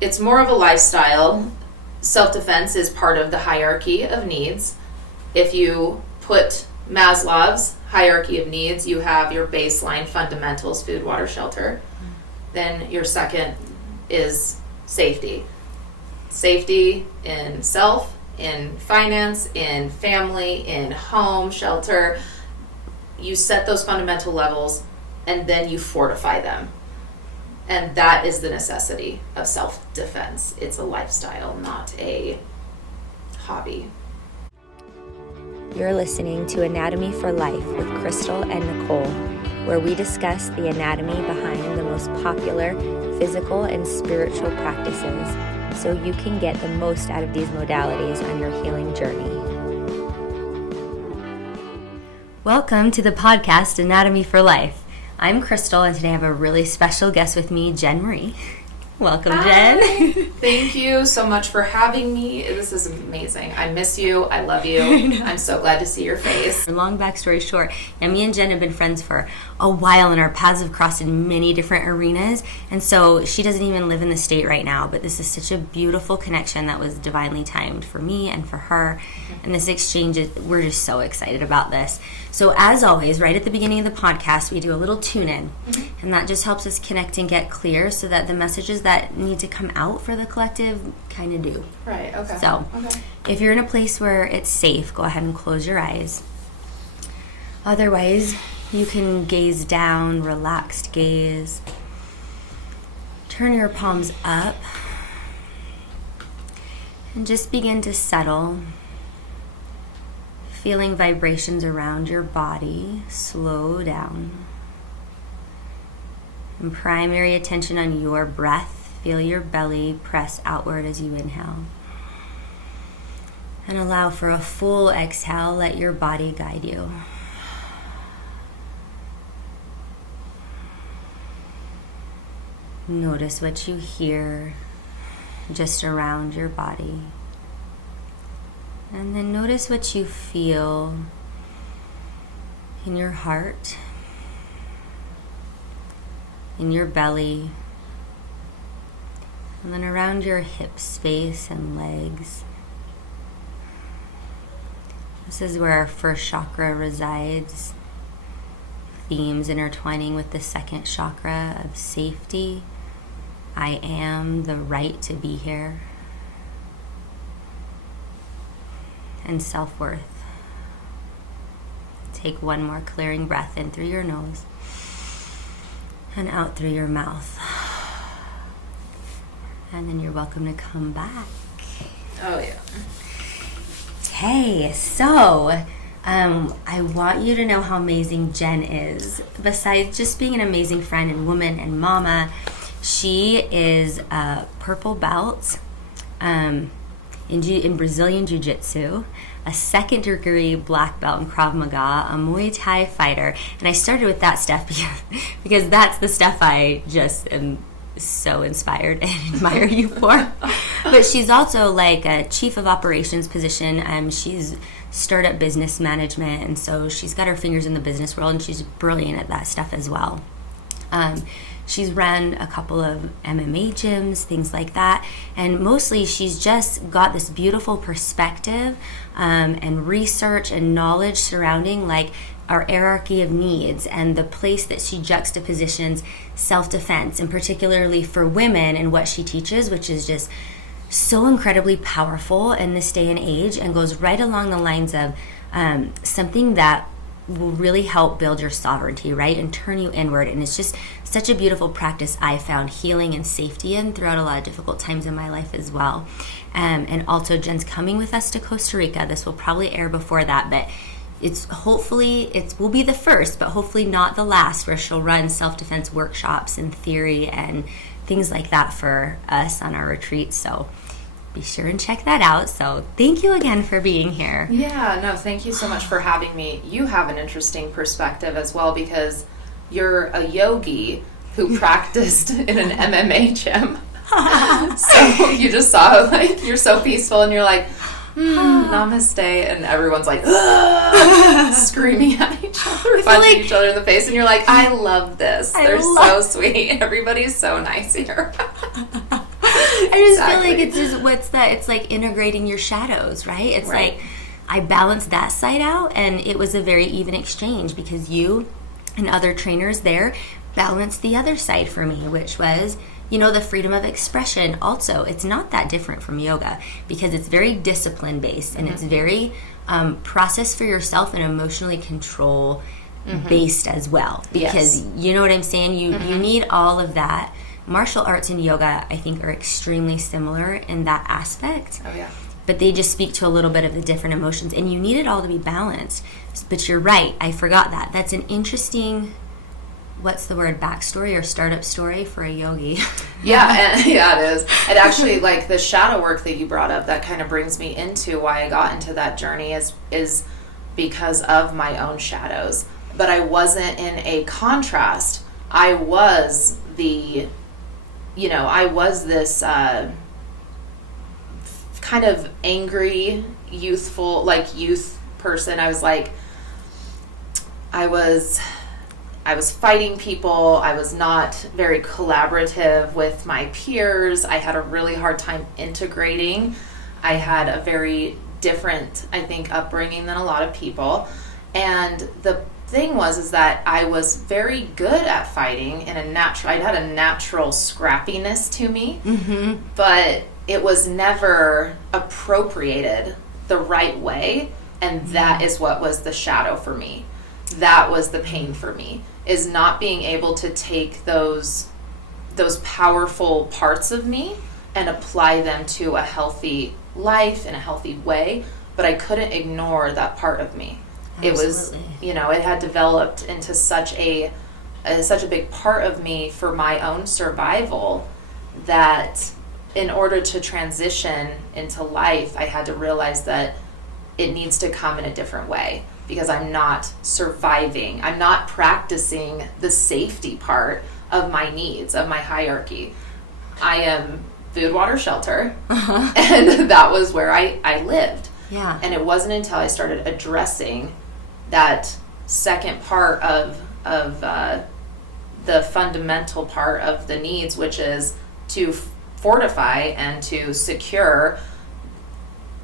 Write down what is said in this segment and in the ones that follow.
it's more of a lifestyle. Self-defense is part of the hierarchy of needs. If you put Maslow's hierarchy of needs, you have your baseline fundamentals, food, water, shelter. Then your second is safety. Safety in self, in finance, in family, in home, shelter. You set those fundamental levels and then you fortify them. And that is the necessity of self-defense. It's a lifestyle, not a hobby. You're listening to Anatomy for Life with Crystal and Nicole, where we discuss the anatomy behind the most popular physical and spiritual practices so you can get the most out of these modalities on your healing journey. Welcome to the podcast Anatomy for Life. I'm Crystal, and today I have a really special guest with me, Jen Marie. Welcome, Hi. Jen. Thank you so much for having me. This is amazing. I miss you. I love you. I'm so glad to see your face. Long backstory short, and me and Jen have been friends for a while, and our paths have crossed in many different arenas. And so she doesn't even live in the state right now, but this is such a beautiful connection that was divinely timed for me and for her. And this exchange, we're just so excited about this. So as always, right at the beginning of the podcast, we do a little tune-in. And that just helps us connect and get clear so that the messages that need to come out for the collective kind of do. Right, okay. So if you're in a place where it's safe, go ahead and close your eyes. Otherwise, you can gaze down, relaxed gaze. Turn your palms up. And just begin to settle. Feeling vibrations around your body, slow down. And primary attention on your breath. Feel your belly press outward as you inhale. And allow for a full exhale. Let your body guide you. Notice what you hear just around your body. And then notice what you feel in your heart, in your belly, and then around your hip space and legs. This is where our first chakra resides. Themes intertwining with the second chakra of safety. I am the right to be here. And self-worth. Take one more clearing breath in through your nose and out through your mouth. And then you're welcome to come back. Oh, yeah. Okay, so I want you to know how amazing Jen is. Besides just being an amazing friend and woman and mama, she is a purple belt in Brazilian Jiu-Jitsu, a second-degree black belt in Krav Maga, a Muay Thai fighter. And I started with that stuff because that's the stuff I just am so inspired and admire you for. But she's also like a chief of operations position. She's startup business management, and so she's got her fingers in the business world, and she's brilliant at that stuff as well. She's run a couple of MMA gyms, things like that, and mostly she's just got this beautiful perspective and research and knowledge surrounding like our hierarchy of needs and the place that she juxtapositions self-defense, and particularly for women and what she teaches, which is just so incredibly powerful in this day and age, and goes right along the lines of something that will really help build your sovereignty, right? And turn you inward. And it's just such a beautiful practice I found healing and safety in throughout a lot of difficult times in my life as well. And also Jen's coming with us to Costa Rica. This will probably air before that, but it will be the first, but hopefully not the last, where she'll run self-defense workshops and theory and things like that for us on our retreats. So be sure and check that out. So thank you again for being here. Yeah, no, thank you so much for having me. You have an interesting perspective as well, because you're a yogi who practiced in an MMA gym. So you just saw, like, you're so peaceful and you're like, namaste, and everyone's like screaming at each other, punching each other in the face, and you're like, I love this. They're so sweet. Everybody's so nice here. just feel like it's just, what's that? It's like integrating your shadows, right? It's like I balanced that side out, and it was a very even exchange because you and other trainers there balanced the other side for me, which was, you know, the freedom of expression. Also, it's not that different from yoga because it's very discipline based and it's very process for yourself and emotionally control based as well. Because you know what I'm saying? You need all of that. Martial arts and yoga, I think, are extremely similar in that aspect. Oh, yeah. But they just speak to a little bit of the different emotions, and you need it all to be balanced. But you're right, I forgot that. That's an interesting, what's the word, backstory or startup story for a yogi. Yeah, it is. And actually, like, the shadow work that you brought up, that kind of brings me into why I got into that journey is because of my own shadows. But I wasn't in a contrast. I was this kind of angry, youthful, like youth person. I was fighting people. I was not very collaborative with my peers. I had a really hard time integrating. I had a very different, I think, upbringing than a lot of people. And the thing was that I was very good at fighting I had a natural scrappiness to me, but it was never appropriated the right way, and that is what was the shadow for me. That was the pain for me, is not being able to take those powerful parts of me and apply them to a healthy life in a healthy way, but I couldn't ignore that part of me. Absolutely. It was, it had developed into such a big part of me for my own survival that in order to transition into life, I had to realize that it needs to come in a different way because I'm not surviving. I'm not practicing the safety part of my needs, of my hierarchy. I am food, water, shelter, and that was where I lived. Yeah. And it wasn't until I started addressing that second part of the fundamental part of the needs, which is to fortify and to secure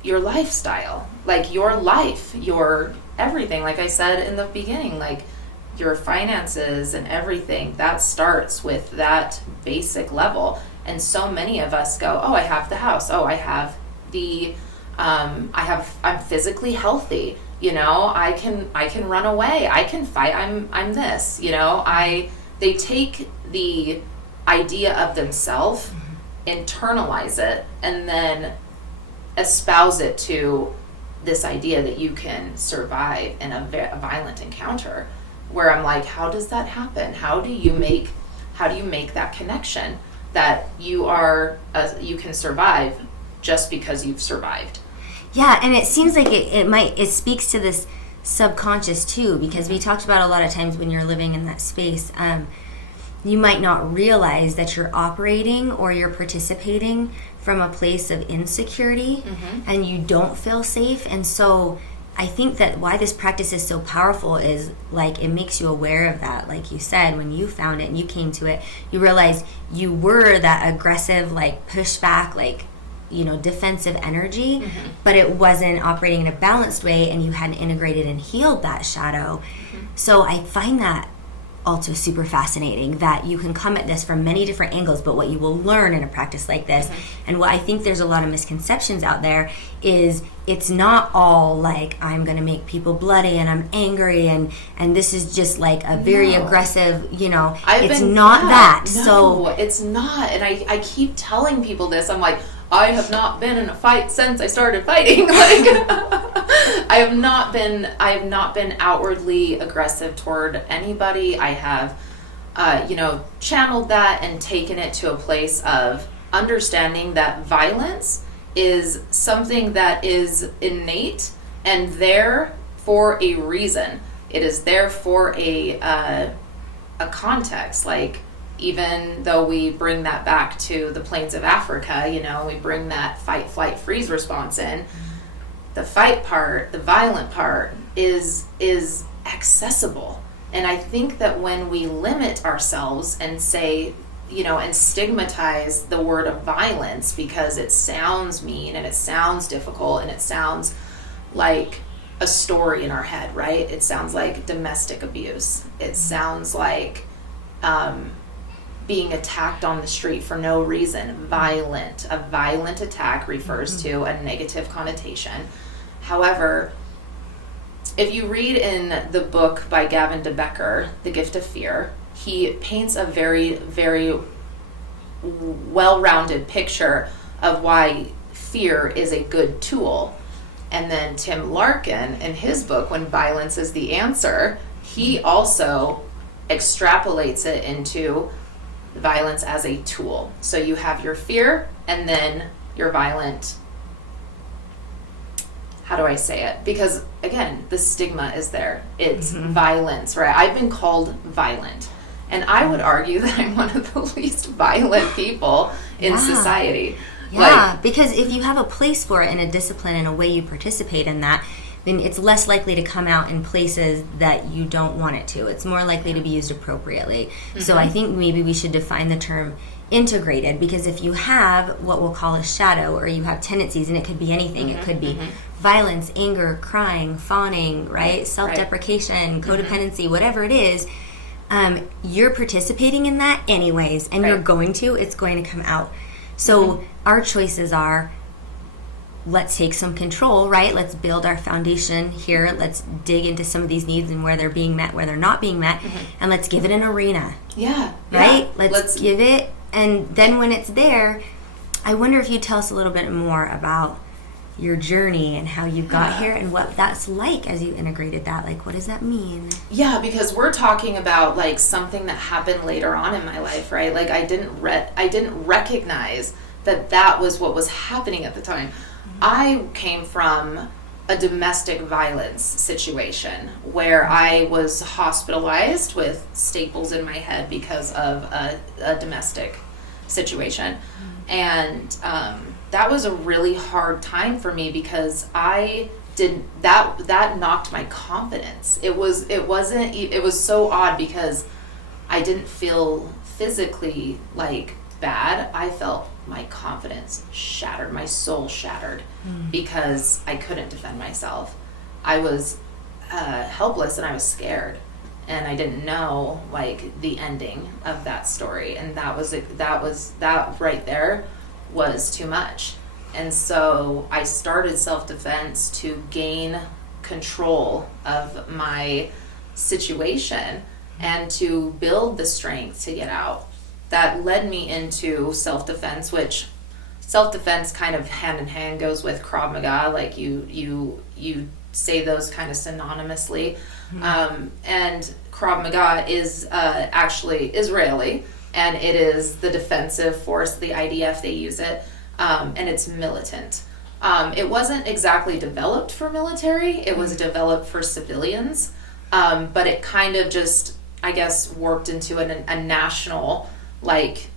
your lifestyle, like your life, your everything. Like I said in the beginning, like your finances and everything, that starts with that basic level. And so many of us go, oh, I have the house. Oh, I have I'm physically healthy. I can run away. I can fight. I'm this, they take the idea of themselves, internalize it, and then espouse it to this idea that you can survive in a violent encounter, where I'm like, how does that happen? How do you make that connection that you can survive just because you've survived? Yeah, and it seems like it speaks to this subconscious too, because we talked about a lot of times when you're living in that space, you might not realize that you're operating or you're participating from a place of insecurity, and you don't feel safe. And so I think that why this practice is so powerful is, like, it makes you aware of that. Like you said, when you found it and you came to it, you realized you were that aggressive, like, pushback, like, defensive energy, but it wasn't operating in a balanced way, and you hadn't integrated and healed that shadow. So I find that also super fascinating, that you can come at this from many different angles, but what you will learn in a practice like this, and what I think there's a lot of misconceptions out there, is it's not all like, I'm going to make people bloody and I'm angry and this is just like a very aggressive, it's not that. No, so it's not. And I keep telling people this. I'm like, I have not been in a fight since I started fighting. Like, I have not been outwardly aggressive toward anybody. I have, channeled that and taken it to a place of understanding that violence is something that is innate and there for a reason. It is there for a context. Like, even though we bring that back to the plains of Africa, we bring that fight, flight, freeze response in. The fight part, the violent part is accessible. And I think that when we limit ourselves and say and stigmatize the word of violence because it sounds mean and it sounds difficult and it sounds like a story in our head, right? It sounds like domestic abuse. It sounds like being attacked on the street for no reason. Violent. A violent attack refers to a negative connotation. However, if you read in the book by Gavin de Becker, The Gift of Fear, he paints a very, very well-rounded picture of why fear is a good tool. And then Tim Larkin, in his book, When Violence is the Answer, he also extrapolates it into violence as a tool. So you have your fear and then your violent, how do I say it? Because again, the stigma is there. It's violence, right? I've been called violent. And I would argue that I'm one of the least violent people in society. Yeah, because if you have a place for it in a discipline and a way you participate in that, then it's less likely to come out in places that you don't want it to. It's more likely to be used appropriately. So I think maybe we should define the term integrated, because if you have what we'll call a shadow, or you have tendencies, and it could be anything, it could be violence, anger, crying, fawning, right? Self-deprecation, codependency, whatever it is, you're participating in that anyways, and you're going to, it's going to come out. So our choices are, let's take some control, right? Let's build our foundation here. Let's dig into some of these needs and where they're being met, where they're not being met, and let's give it an arena. Yeah. Right? Let's give it, and then when it's there, I wonder if you'd tell us a little bit more about your journey and how you got here and what that's like as you integrated that. Like, what does that mean? Yeah, because we're talking about like something that happened later on in my life, right? Like I didn't recognize that was what was happening at the time. I came from a domestic violence situation where I was hospitalized with staples in my head because of a domestic situation. And that was a really hard time for me because that knocked my confidence. It was so odd because I didn't feel physically like bad. I felt my confidence shattered, my soul shattered because I couldn't defend myself. I was helpless and I was scared, and I didn't know like the ending of that story, and that right there was too much. And so I started self-defense to gain control of my situation and to build the strength to get out. That led me into self-defense, which self-defense kind of hand in hand goes with Krav Maga. Like you say those kind of synonymously. And Krav Maga is actually Israeli, and it is the defensive force, the IDF, they use it, and it's militant. It wasn't exactly developed for military, it was developed for civilians, but it kind of just, I guess, worked into a national, like,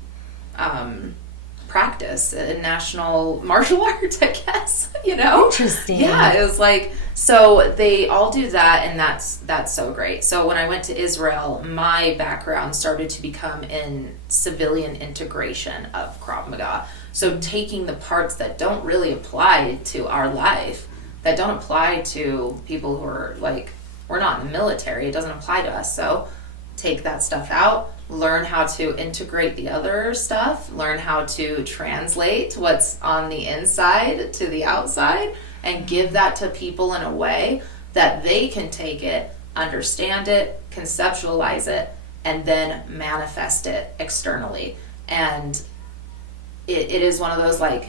practice, a national martial art, I guess, Interesting. Yeah, it was like, so they all do that, and that's so great. So when I went to Israel, my background started to become in civilian integration of Krav Maga. So taking the parts that don't really apply to our life, that don't apply to people who are like, we're not in the military, it doesn't apply to us. So take that stuff out, learn how to integrate the other stuff, learn how to translate what's on the inside to the outside, and give that to people in a way that they can take it, understand it, conceptualize it, and then manifest it externally. And it is one of those, like,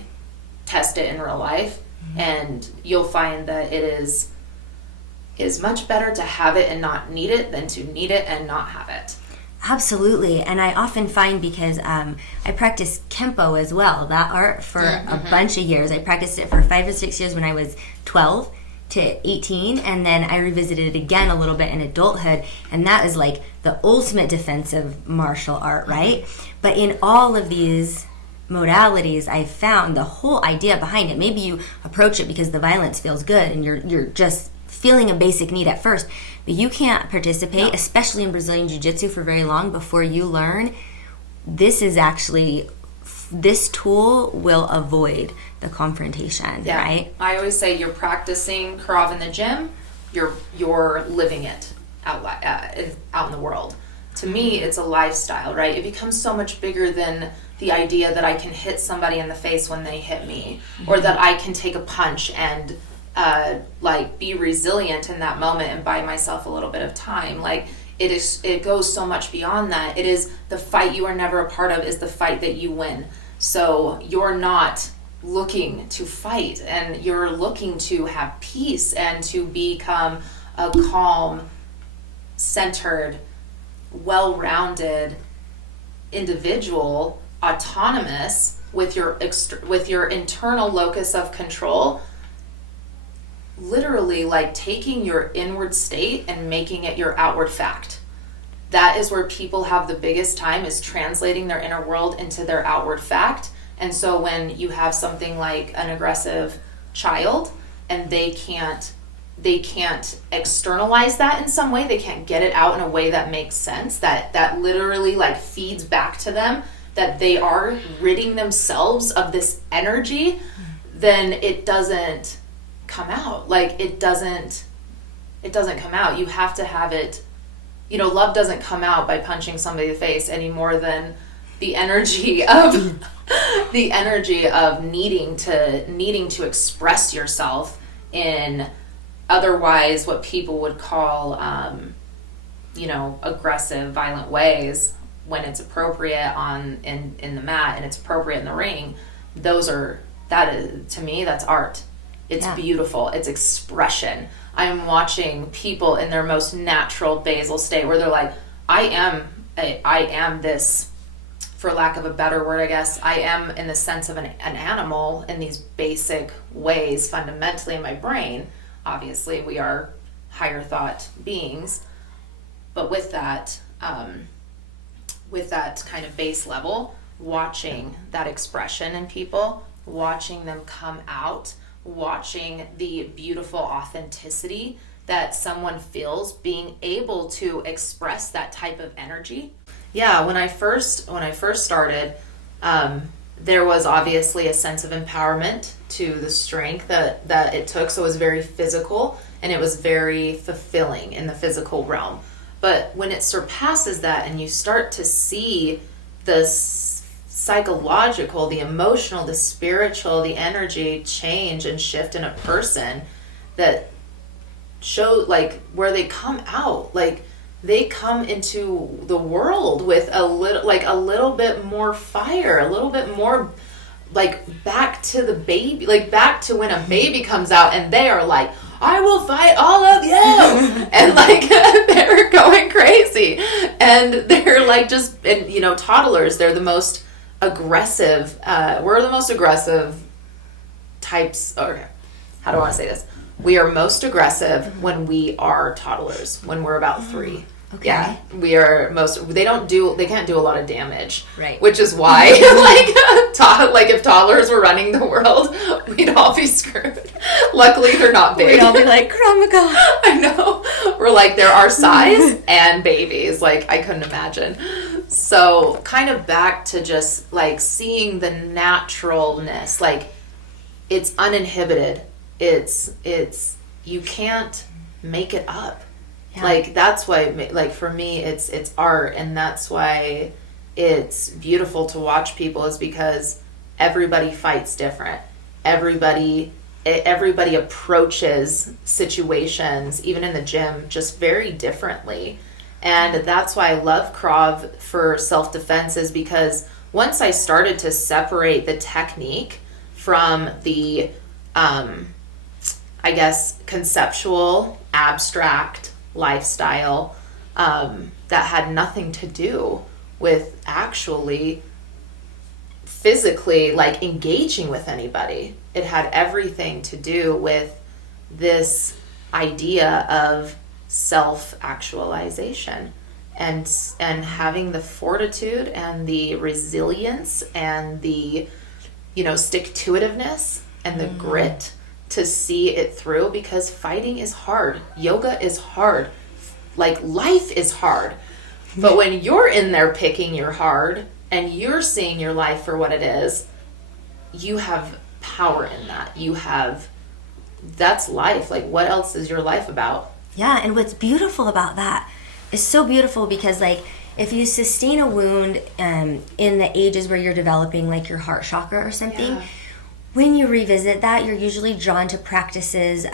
test it in real life, and you'll find that it is much better to have it and not need it than to need it and not have it. Absolutely. And I often find, because I practice Kempo as well, that art, for a bunch of years. I practiced it for 5 or 6 years when I was 12 to 18, and then I revisited it again a little bit in adulthood, and that is like the ultimate defensive martial art, right? But in all of these modalities, I found the whole idea behind it. Maybe you approach it because the violence feels good and you're just feeling a basic need at first, but you can't participate, especially in Brazilian Jiu-Jitsu, for very long before you learn this is actually, this tool will avoid the confrontation, right? I always say you're practicing Krav in the gym, you're living it out in the world. To me, it's a lifestyle, right? It becomes so much bigger than the idea that I can hit somebody in the face when they hit me, or that I can take a punch and like be resilient in that moment and buy myself a little bit of time. Like it goes so much beyond that. It is the fight you are never a part of is the fight that you win. So you're not looking to fight, and you're looking to have peace and to become a calm, centered, well-rounded individual, autonomous with your internal locus of control, literally like taking your inward state and making it your outward fact. That is where people have the biggest time, is translating their inner world into their outward fact. And so when you have something like an aggressive child and they can't externalize that in some way, they can't get it out in a way that makes sense, that literally like feeds back to them, that they are ridding themselves of this energy, then it doesn't come out. Like it doesn't come out. You have to have it, love doesn't come out by punching somebody in the face any more than the energy of needing to express yourself in otherwise what people would call aggressive, violent ways when it's appropriate in the mat and it's appropriate in the ring. To me, that's art. It's beautiful. It's expression. I'm watching people in their most natural basal state where they're like, I am this, for lack of a better word, I guess, I am in the sense of an animal in these basic ways, fundamentally in my brain. Obviously, we are higher thought beings, but with that kind of base level, watching that expression in people, watching them come out, watching the beautiful authenticity that someone feels, being able to express that type of energy. Yeah, when I first started, there was obviously a sense of empowerment to the strength that it took. So it was very physical and it was very fulfilling in the physical realm. But when it surpasses that and you start to see the psychological, the emotional, the spiritual, the energy change and shift in a person, that show like where they come out, like they come into the world with a little bit more fire, a little bit more like back to the baby, like back to when a baby comes out and they are like, I will fight all of you. And like, they're going crazy. And they're like toddlers, they're the most aggressive. We're the most aggressive types, or how do I want to say this? We are most aggressive when we are toddlers, when we're about 3. Okay. Yeah, we are they can't do a lot of damage. Right. Which is why, like if toddlers were running the world, we'd all be screwed. Luckily, they're not big. We'd all be like, Krav Maga. I know. We're like, there are size and babies. Like, I couldn't imagine. So, kind of back to just, like, seeing the naturalness. Like, it's uninhibited. It's you can't make it up. Yeah. Like, that's why, like, for me, it's art, and that's why it's beautiful to watch people, is because everybody fights different. Everybody approaches situations, even in the gym, just very differently. And that's why I love Krav for self-defense, is because once I started to separate the technique from the, conceptual, abstract lifestyle that had nothing to do with actually physically like engaging with anybody. It had everything to do with this idea of self-actualization and having the fortitude and the resilience and the stick-to-itiveness and the grit to see it through, because fighting is hard. Yoga is hard. Like, life is hard. But when you're in there picking your hard and you're seeing your life for what it is, you have power in that. That's life. Like, what else is your life about? Yeah, and what's beautiful about that is so beautiful because, like, if you sustain a wound in the ages where you're developing, like, your heart chakra or something, when you revisit that, you're usually drawn to practices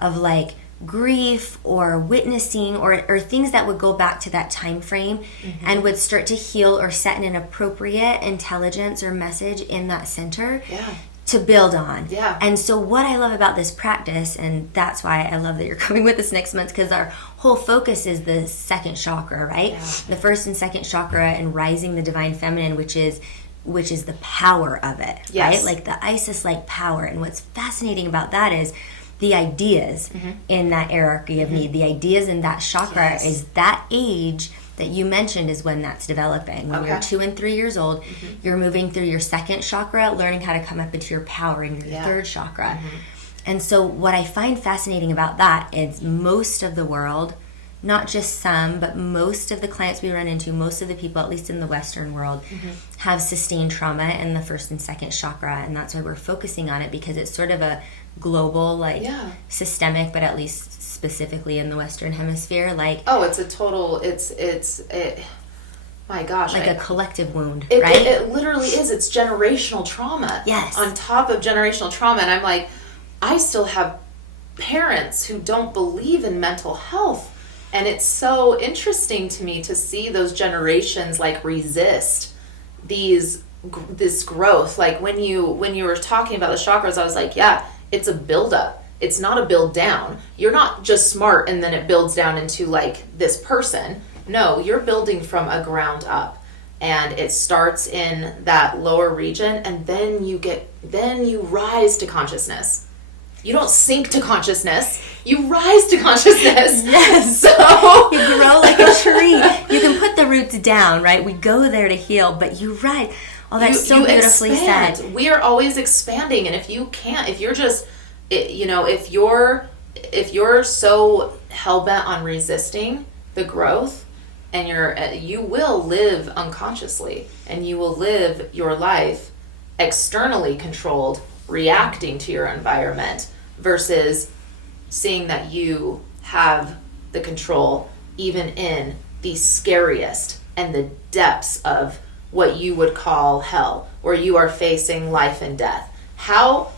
of, like, grief or witnessing or things that would go back to that time frame and would start to heal or set in an appropriate intelligence or message in that center to build on. And so what I love about this practice, and that's why I love that you're coming with us next month, because our whole focus is the second chakra, right? The first and second chakra, and rising the divine feminine, which is the power of it, right? Like the Isis-like power. And what's fascinating about that is the ideas in that hierarchy of need, the ideas in that chakra is that age that you mentioned is when that's developing. When you're 2 and 3 years old, you're moving through your second chakra, learning how to come up into your power in your third chakra. And so what I find fascinating about that is most of the world, not just some, but most of the clients we run into, most of the people, at least in the Western world, have sustained trauma in the first and second chakra. And that's why we're focusing on it, because it's sort of a global, like, systemic, but at least specifically in the Western hemisphere, like, it's a total, my gosh, like a collective wound, right? It literally is. It's generational trauma on top of generational trauma. And I'm like, I still have parents who don't believe in mental health, and it's so interesting to me to see those generations, like, resist this growth. Like, when you were talking about the chakras, I was like, it's a buildup. It's not a build down. You're not just smart and then it builds down into, like, this person. No, you're building from a ground up, and it starts in that lower region, and then you rise to consciousness. You don't sink to consciousness. You rise to consciousness. Yes. So you grow like a tree. You can put the roots down, right? We go there to heal, but you rise. Oh, that's so beautifully expand. said. We are always expanding, and if you're just, if you're so hell-bent on resisting the growth, and you will live unconsciously, and you will live your life externally controlled, reacting to your environment, versus seeing that you have the control even in the scariest and the depths of what you would call hell, where you are facing life and death. How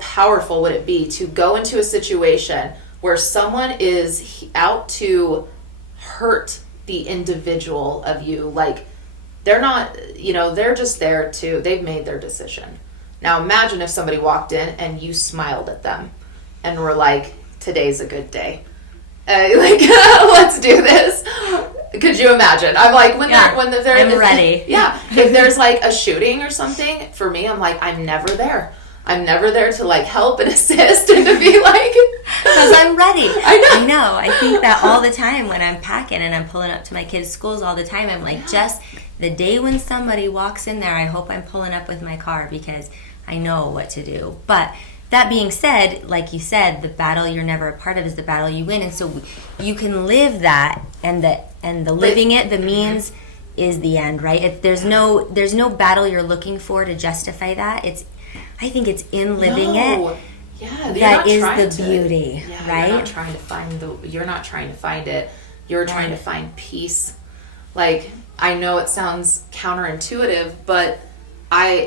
powerful would it be to go into a situation where someone is out to hurt the individual of you? Like, they're not, they're just there to, they've made their decision. Now imagine if somebody walked in and you smiled at them and were like, today's a good day. Let's do this. Could you imagine? I'm like, I'm ready. If there's like a shooting or something, for me, I'm like, I'm never there. I'm never there to, like, help and assist and to be like, because I'm ready. I know. I think that all the time when I'm packing and I'm pulling up to my kids' schools all the time. I'm like, just the day when somebody walks in there, I hope I'm pulling up with my car, because I know what to do. But that being said, like you said, the battle you're never a part of is the battle you win. And so you can live that, and the living it, the means is the end, right? There's no battle you're looking for to justify that. I think it's in living it. Yeah, that is the beauty, right? You're not trying to find it. You're trying to find peace. Like, I know it sounds counterintuitive, but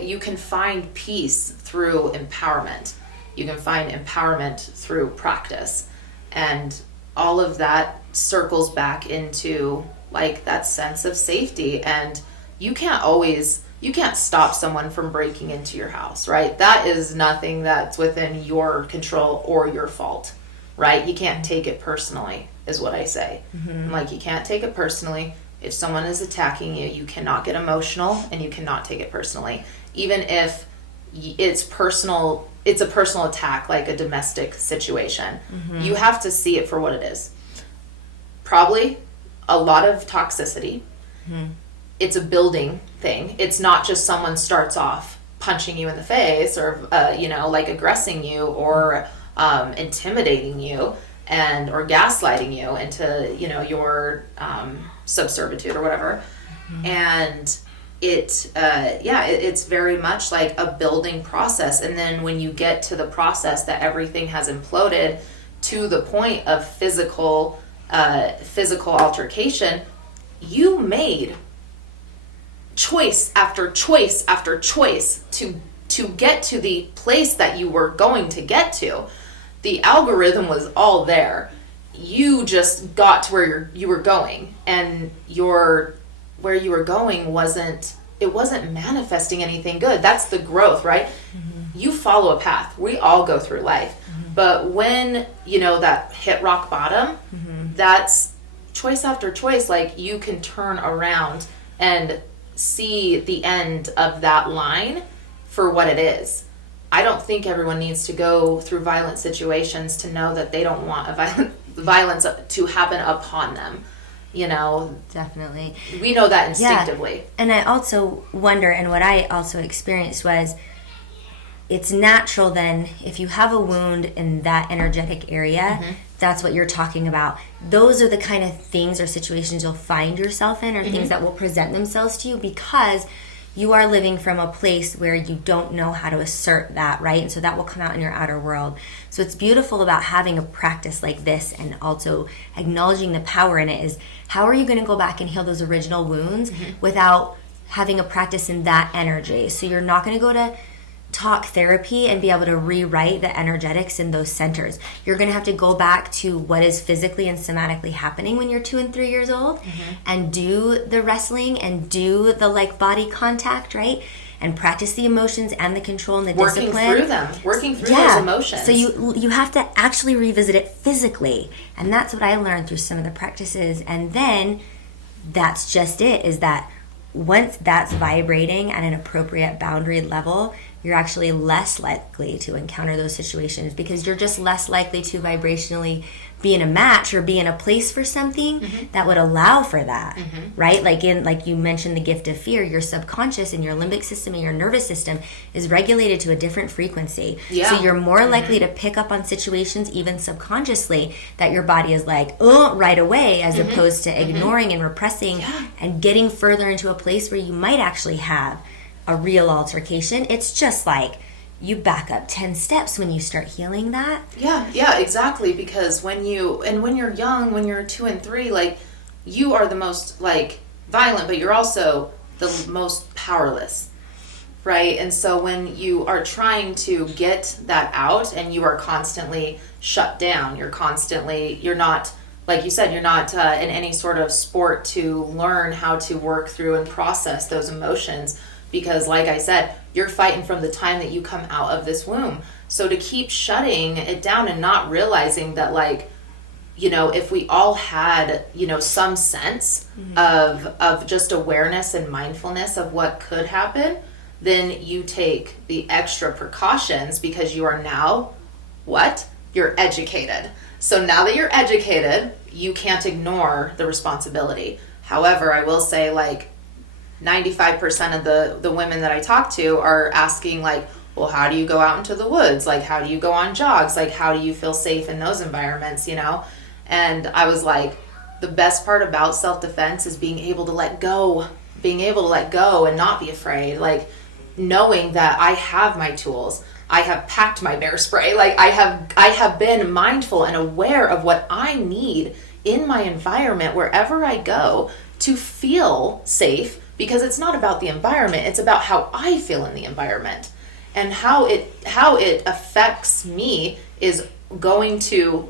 you can find peace through empowerment. You can find empowerment through practice. And all of that circles back into, like, that sense of safety. And you can't stop someone from breaking into your house, right? That is nothing that's within your control or your fault, right? You can't take it personally, is what I say. I'm like, you can't take it personally. If someone is attacking you, you cannot get emotional, and you cannot take it personally. Even if it's a personal attack, like a domestic situation. You have to see it for what it is. Probably a lot of toxicity. It's a building thing. It's not just someone starts off punching you in the face or, like aggressing you or intimidating you or gaslighting you into, your subservitude or whatever. And it's very much like a building process. And then when you get to the process that everything has imploded to the point of physical altercation, you made choice after choice after choice to get to the place that you were going to get to. The algorithm was all there. You just got to where you were going, and where you were going wasn't manifesting anything good. That's the growth, right? You follow a path. We all go through life. But when, that hit rock bottom, that's choice after choice. Like, you can turn around and see the end of that line for what it is. I don't think everyone needs to go through violent situations to know that they don't want violence to happen upon them. Definitely. We know that instinctively. Yeah. And I also wonder, and what I also experienced was, it's natural then, if you have a wound in that energetic area, that's what you're talking about. Those are the kind of things or situations you'll find yourself in, or things that will present themselves to you, because you are living from a place where you don't know how to assert that, right? And so that will come out in your outer world. So it's beautiful about having a practice like this, and also acknowledging the power in it, is how are you going to go back and heal those original wounds without having a practice in that energy? So you're not going to go to talk therapy and be able to rewrite the energetics in those centers. You're going to have to go back to what is physically and somatically happening when you're 2 and 3 years old, and do the wrestling and do the body contact, right? And practice the emotions and the control and the discipline. Working through those emotions. So you have to actually revisit it physically. And that's what I learned through some of the practices. And then that's just it, is that once that's vibrating at an appropriate boundary level, you're actually less likely to encounter those situations, because you're just less likely to vibrationally be in a match or be in a place for something that would allow for that, right? Like you mentioned, the gift of fear, your subconscious and your limbic system and your nervous system is regulated to a different frequency. Yeah. So you're more likely to pick up on situations, even subconsciously, that your body is like, right away, as opposed to ignoring and repressing and getting further into a place where you might actually have a real altercation. It's just like you back up 10 steps when you start healing that. Yeah, exactly. Because when you're young, when you're 2 and 3, you are the most violent, but you're also the most powerless, right? And so when you are trying to get that out and you are constantly shut down, you're not, like you said, you're not in any sort of sport to learn how to work through and process those emotions. Because like I said, you're fighting from the time that you come out of this womb. So to keep shutting it down and not realizing that, if we all had, some sense of just awareness and mindfulness of what could happen, then you take the extra precautions, because you are now, you're educated. So now that you're educated, you can't ignore the responsibility. However, I will say, 95% of the women that I talk to are asking, well, how do you go out into the woods? How do you go on jogs? How do you feel safe in those environments, And I was like, the best part about self-defense is being able to let go and not be afraid. Knowing that I have my tools. I have packed my bear spray. I have been mindful and aware of what I need in my environment wherever I go to feel safe. Because it's not about the environment, it's about how I feel in the environment. And how it affects me is going to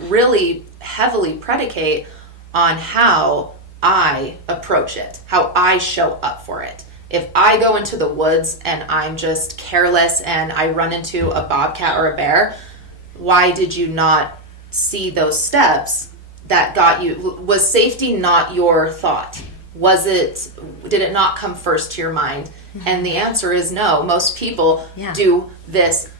really heavily predicate on how I approach it, how I show up for it. If I go into the woods and I'm just careless and I run into a bobcat or a bear, why did you not see those steps that got you? Was safety not your thought? Did it not come first to your mind? And the answer is no. Most people do this.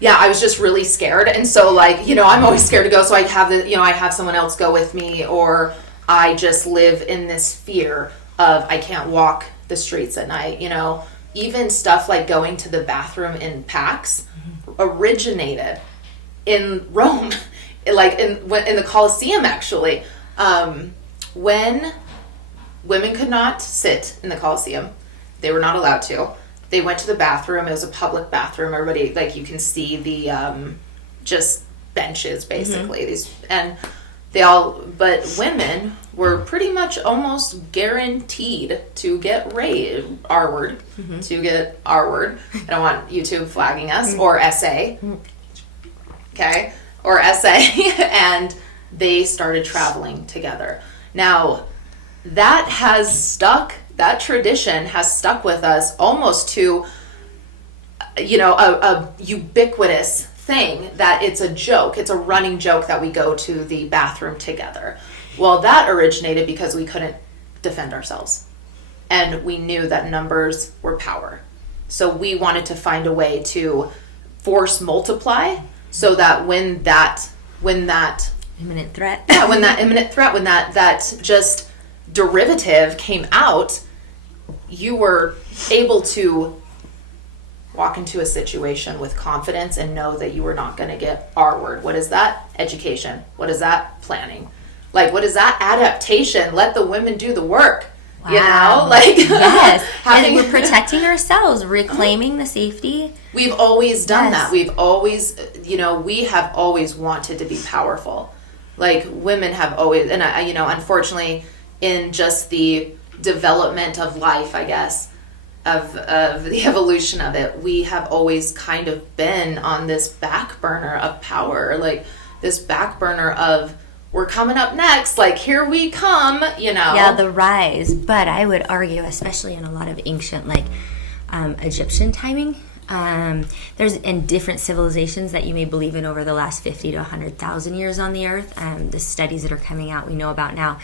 Yeah, I was just really scared. And so I'm always scared to go. So I have someone else go with me, or I just live in this fear of I can't walk the streets at night. Even stuff like going to the bathroom in packs originated in Rome, in the Colosseum, actually. When women could not sit in the Colosseum, They were not allowed to. They went to the bathroom. It was a public bathroom. Everybody, like, you can see the just benches, basically. These, and they all, but women were pretty much almost guaranteed to get R-word, to get R-word. I don't want YouTube flagging us, or SA. Okay? Or SA. And they started traveling together. Now, that tradition has stuck with us almost to, a ubiquitous thing, that it's a joke. It's a running joke that we go to the bathroom together. Well, that originated because we couldn't defend ourselves. And we knew that numbers were power. So we wanted to find a way to force multiply so that when that imminent threat. Yeah, when that just derivative came out, you were able to walk into a situation with confidence and know that you were not going to get R-word. What is that? Education. What is that? Planning. Like, what is that? Adaptation. Let the women do the work. Wow. Yes. And we're protecting ourselves, reclaiming the safety. We've always done that. We've always, we have always wanted to be powerful. Like, women have always, and unfortunately, in just the development of life, I guess, of the evolution of it, we have always kind of been on this back burner of power, like this back burner of, we're coming up next, like, here we come, Yeah, the rise. But I would argue, especially in a lot of ancient, like, Egyptian timing, there's in different civilizations that you may believe in over the last 50 to 100,000 years on the earth, the studies that are coming out we know about now,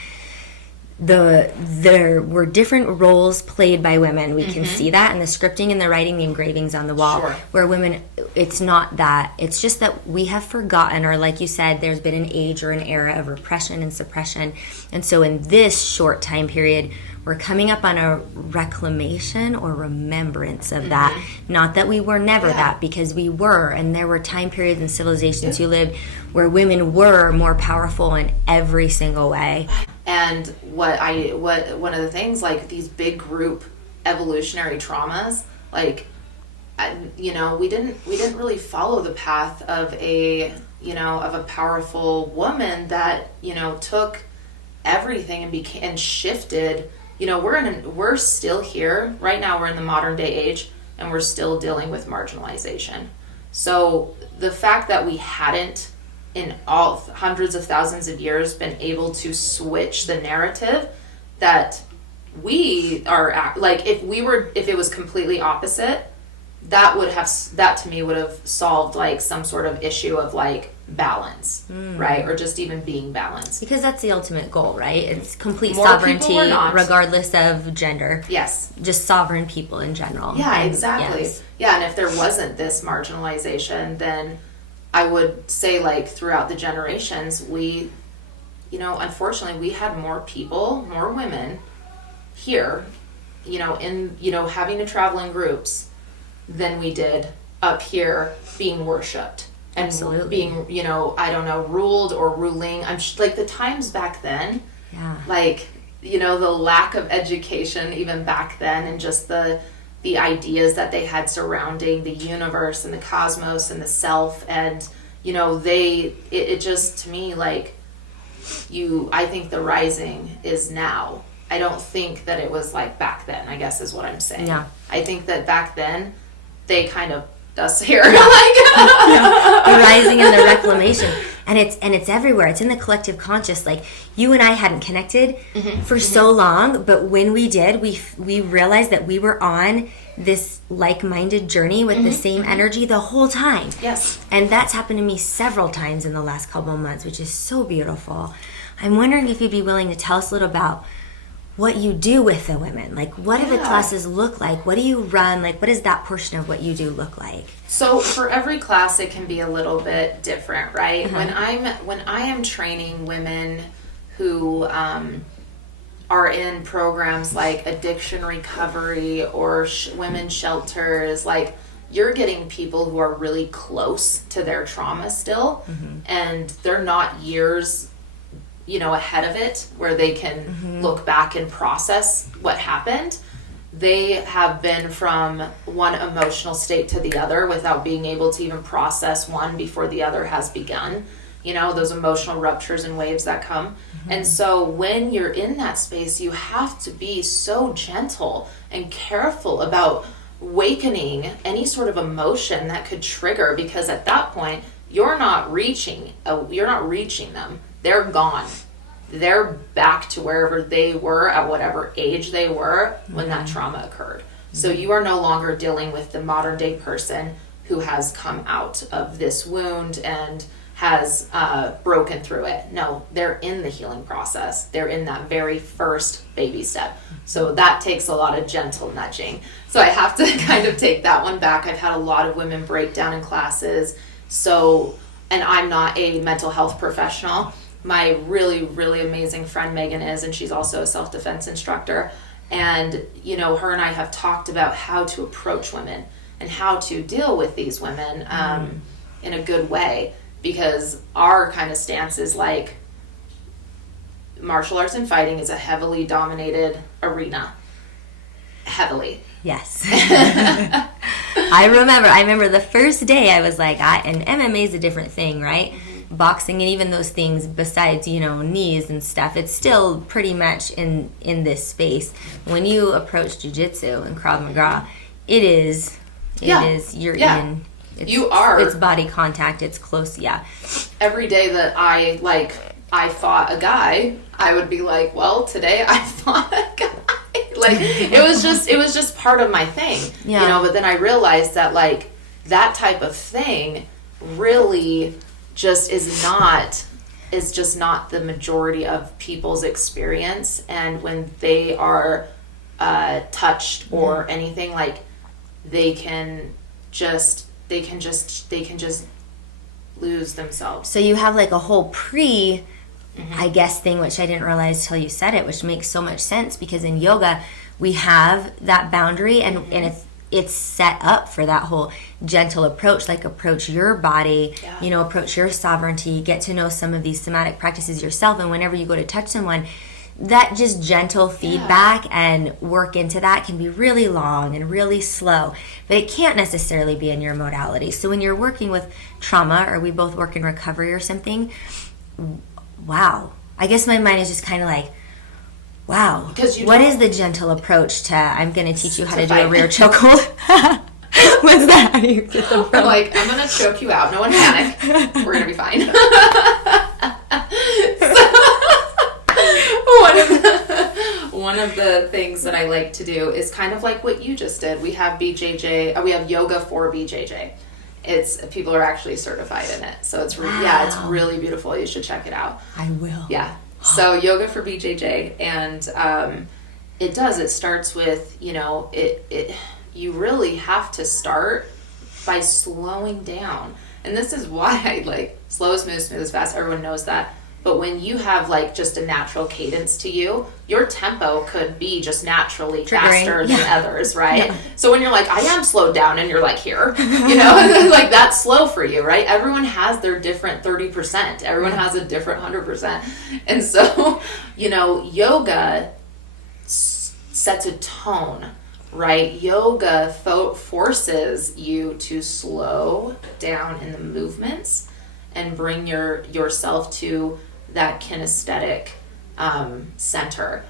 there were different roles played by women. We can see that in the scripting and the writing, the engravings on the wall. Sure. Where women, it's not that. It's just that we have forgotten, or like you said, there's been an age or an era of repression and suppression. And so in this short time period, we're coming up on a reclamation or remembrance of that. Not that we were never that, because we were. And there were time periods and civilizations you lived where women were more powerful in every single way. And what one of the things, like, these big group evolutionary traumas, like, we didn't really follow the path of a powerful woman that, took everything and shifted. We're still here right now. We're in the modern day age, and we're still dealing with marginalization. So the fact that we hadn't, in all hundreds of thousands of years, been able to switch the narrative, that we are, like, if it was completely opposite, that to me would have solved, like, some sort of issue of, like, balance, right? Or just even being balanced. Because that's the ultimate goal, right? It's complete More sovereignty, regardless of gender. Yes. Just sovereign people in general. Yeah, exactly. Yeah, and if there wasn't this marginalization, then I would say, like, throughout the generations, we, unfortunately, we had more people, more women here, having to travel in groups than we did up here being worshipped. And Absolutely. Being, ruled or ruling. Like, the times back then, like, the lack of education even back then, and just the ideas that they had surrounding the universe and the cosmos and the self, and it just, to me, like, I think the rising is now. I don't think that it was like back then, I guess is what I'm saying. Yeah. I think that back then they kind of us here. The rising and the reclamation. And it's everywhere. It's in the collective conscious. Like, you and I hadn't connected for so long, but when we did, we realized that we were on this like-minded journey with the same energy the whole time. Yes. And that's happened to me several times in the last couple of months, which is so beautiful. I'm wondering if you'd be willing to tell us a little about what you do with the women. Like, what do the classes look like? What do you run? Like, what does that portion of what you do look like? So for every class, it can be a little bit different, right? When I am training women who are in programs like addiction recovery or women's shelters, like, you're getting people who are really close to their trauma still, and they're not years ahead of it, where they can look back and process what happened. they have been from one emotional state to the other without being able to even process one before the other has begun. Those emotional ruptures and waves that come. Mm-hmm. And so when you're in that space, you have to be so gentle and careful about awakening any sort of emotion that could trigger, because at that point, you're not reaching them. They're gone. They're back to wherever they were at whatever age they were when that trauma occurred. Mm-hmm. So you are no longer dealing with the modern day person who has come out of this wound and has broken through it. No, they're in the healing process. They're in that very first baby step. So that takes a lot of gentle nudging. So I have to kind of take that one back. I've had a lot of women break down in classes. And I'm not a mental health professional. My really, really amazing friend Megan is, and she's also a self-defense instructor. And, her and I have talked about how to approach women and how to deal with these women in a good way, because our kind of stance is like martial arts and fighting is a heavily dominated arena. Heavily. Yes. I remember the first day I was like, and MMA is a different thing, right? Mm-hmm. Boxing and even those things besides, knees and stuff, it's still pretty much in this space. When you approach jujitsu and Krav Maga, you're in. It's body contact, it's close, yeah. Every day that I fought a guy, I would be like, well, today I fought a guy. It was just part of my thing, but then I realized that that type of thing really just is just not the majority of people's experience. And when they are touched or anything, they can just lose themselves. So you have a whole I guess thing, which I didn't realize till you said it, which makes so much sense, because in yoga we have that boundary and it's set up for that whole gentle approach, approach your body, approach your sovereignty, get to know some of these somatic practices yourself. And whenever you go to touch someone, that just gentle feedback and work into that can be really long and really slow, but it can't necessarily be in your modality. So when you're working with trauma, or we both work in recovery or something, wow. I guess my mind is just kind of wow. What is the gentle approach to, I'm going to teach you how to do a rear chokehold? What's that? How do you get them from? I'm going to choke you out. No one panic. We're going to be fine. One of the things that I like to do is kind of like what you just did. We have BJJ. We have yoga for BJJ. People are actually certified in it. So it's it's really beautiful. You should check it out. I will. Yeah. So yoga for BJJ, and it starts with, you really have to start by slowing down. And this is why I slow is smooth, smooth is fast. Everyone knows that. But when you have just a natural cadence to you, your tempo could be just naturally faster than others, right? Yeah. So when you're I am slowed down, and you're here, that's slow for you, right? Everyone has their different 30%. Everyone has a different 100%. And so, yoga sets a tone, right? Yoga forces you to slow down in the movements and bring yourself to that kinesthetic center,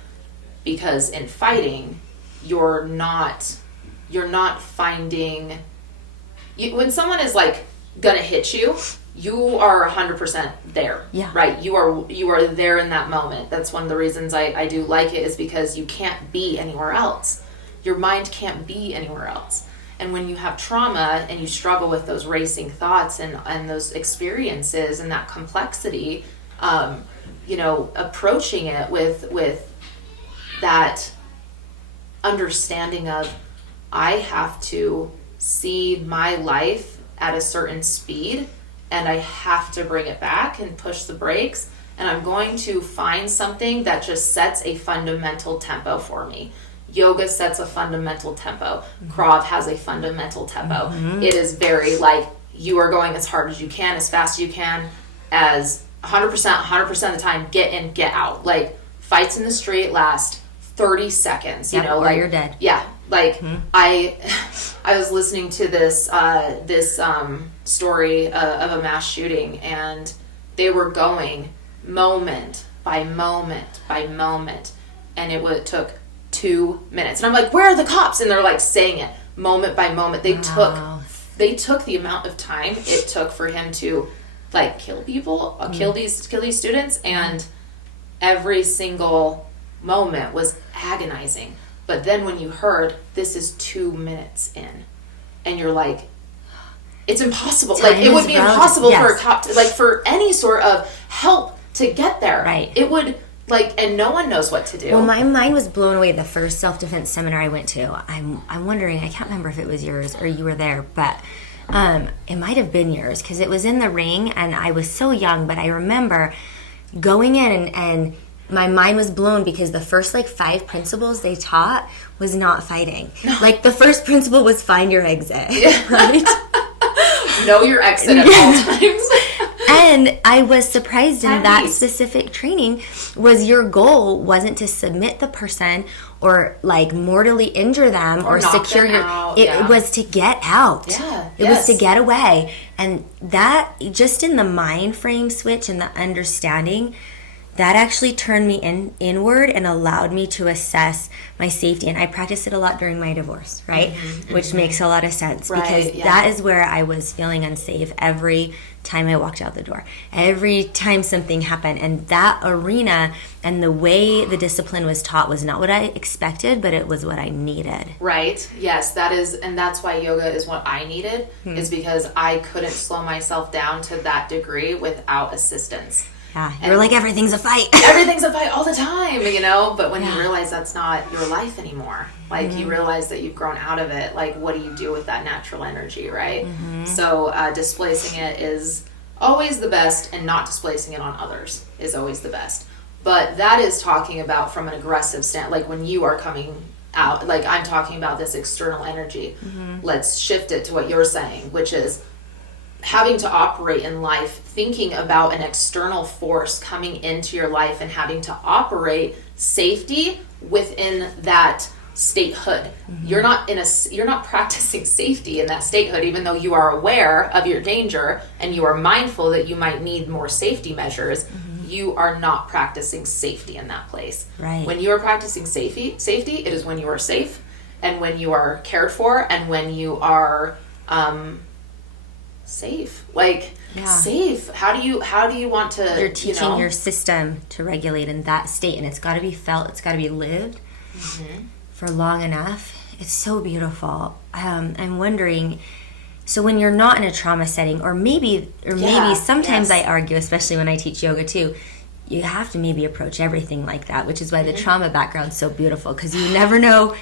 because in fighting you're not finding when someone is gonna hit you, you are 100% there, right? You are there in that moment. That's one of the reasons I do like it, is because you can't be anywhere else. Your mind can't be anywhere else. And when you have trauma and you struggle with those racing thoughts and those experiences and that complexity, approaching it with that understanding of, I have to see my life at a certain speed, and I have to bring it back and push the brakes, and I'm going to find something that just sets a fundamental tempo for me. Yoga sets a fundamental tempo. Krav has a fundamental tempo. Mm-hmm. It is very you are going as hard as you can, as fast as you can, as 100% of the time, get in, get out. Fights in the street last 30 seconds, or you're dead. Yeah, Like, I was listening to this story of a mass shooting, and they were going moment by moment by moment, and it took 2 minutes. And I'm like, where are the cops? And they're like saying it moment by moment. They took the amount of time it took for him to like kill people, kill these students, and every single moment was agonizing. But then when you heard, this is 2 minutes in, and you're like, it's impossible. Like, it would be impossible for a cop to, like, for any sort of help to get there. Right. It would, like, and no one knows what to do. Well, my mind was blown away the first self-defense seminar I went to. I'm wondering, I can't remember if it was yours or you were there, but it might have been yours, because it was in the ring, and I was so young, but I remember going in and my mind was blown, because the first like 5 principles they taught was not fighting. No. Like, the first principle was find your exit. Yeah. Right? Know your exit at all times. And I was surprised in that specific training was your goal wasn't to submit the person or like mortally injure them or secure your out. It was to get out. Yeah. It was to get away. And that, just in the mind frame switch and the understanding, that actually turned me inward and allowed me to assess my safety. And I practiced it a lot during my divorce, right? Which makes a lot of sense, because that is where I was feeling unsafe every time I walked out the door, every time something happened. And that arena and the way the discipline was taught was not what I expected, but it was what I needed. Right. Yes, that is, and that's why yoga is what I needed, is because I couldn't slow myself down to that degree without assistance. Yeah, you're like, everything's a fight. Everything's a fight all the time, you know? But when you realize that's not your life anymore, like, you realize that you've grown out of it, like, what do you do with that natural energy, right? So displacing it is always the best, and not displacing it on others is always the best. But that is talking about from an aggressive stand, like when you are coming out, like I'm talking about this external energy. Let's shift it to what you're saying, which is having to operate in life, thinking about an external force coming into your life and having to operate safety within that statehood. You're not practicing safety in that statehood, even though you are aware of your danger and you are mindful that you might need more safety measures. You are not practicing safety in that place. Right. When you are practicing safety, it is when you are safe and when you are cared for and when you are safe. Safe. How do you want to, you're teaching your system to regulate in that state, and it's got to be felt, it's got to be lived for long enough. It's so beautiful. I'm wondering, so when you're not in a trauma setting, or maybe sometimes I argue, especially when I teach yoga too, you have to maybe approach everything like that, which is why the trauma background's so beautiful, because you never know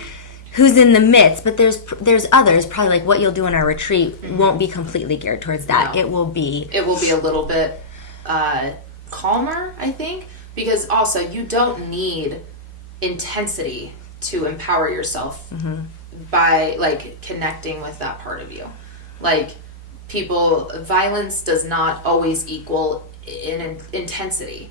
who's in the midst. But there's others, probably like what you'll do in our retreat won't be completely geared towards that. No. It will be a little bit calmer, I think, because also you don't need intensity to empower yourself by like connecting with that part of you. Like, violence does not always equal in intensity.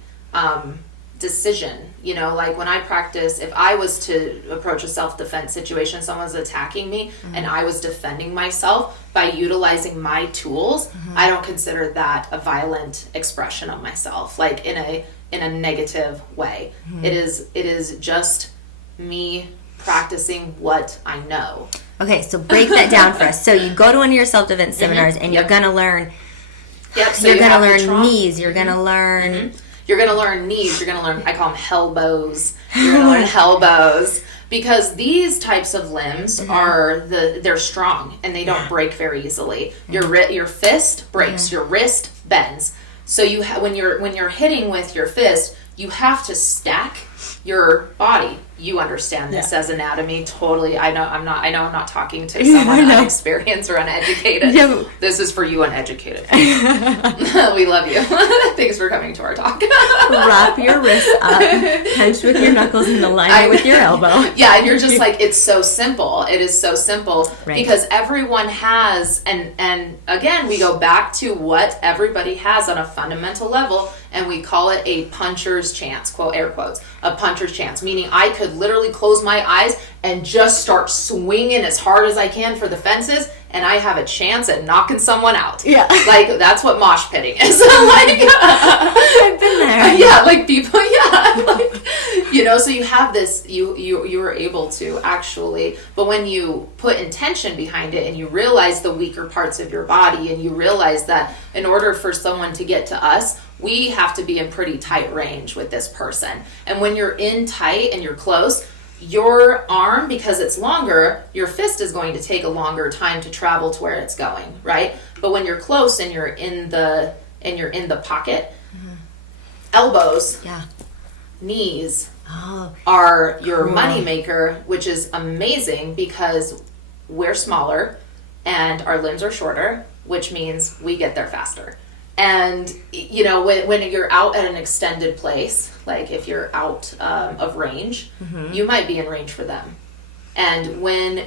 Decision, like when I practice, if I was to approach a self-defense situation, someone's attacking me and I was defending myself by utilizing my tools, I don't consider that a violent expression of myself, like in a negative way. It is just me practicing what I know. Okay, so break that down for us. So you go to one of your self-defense seminars and you're going to learn so you're going to learn knees, you're going to learn You're going to learn knees. You're going to learn, I call them hellbows. You're going to learn hellbows, because these types of limbs they're strong and they don't break very easily. Your fist breaks, your wrist bends. So when you're hitting with your fist, you have to stack your body. You understand this as anatomy totally. I know I'm not talking to someone unexperienced or uneducated. Yeah. This is for you uneducated. We love you. Thanks for coming to our talk. Wrap your wrist up, punch with your knuckles in the line with your elbow. Yeah, and you're just like, it's so simple. It is so simple, because everyone has, and again, we go back to what everybody has on a fundamental level, and we call it a puncher's chance, quote, air quotes, a a puncher's chance, meaning I could literally close my eyes and just start swinging as hard as I can for the fences, and I have a chance at knocking someone out. Yeah. Like, that's what mosh pitting is. I've been there. Yeah, like people, like, you know, so you have this, you are able to actually, but when you put intention behind it and you realize the weaker parts of your body, and you realize that in order for someone to get to us, we have to be in pretty tight range with this person. And when you're in tight and you're close, your arm, because it's longer, your fist is going to take a longer time to travel to where it's going, right? But when you're close and you're in the pocket, elbows, knees are your money maker, which is amazing because we're smaller and our limbs are shorter, which means we get there faster. And, you know, when you're out at an extended place, like if you're out of range, you might be in range for them. And when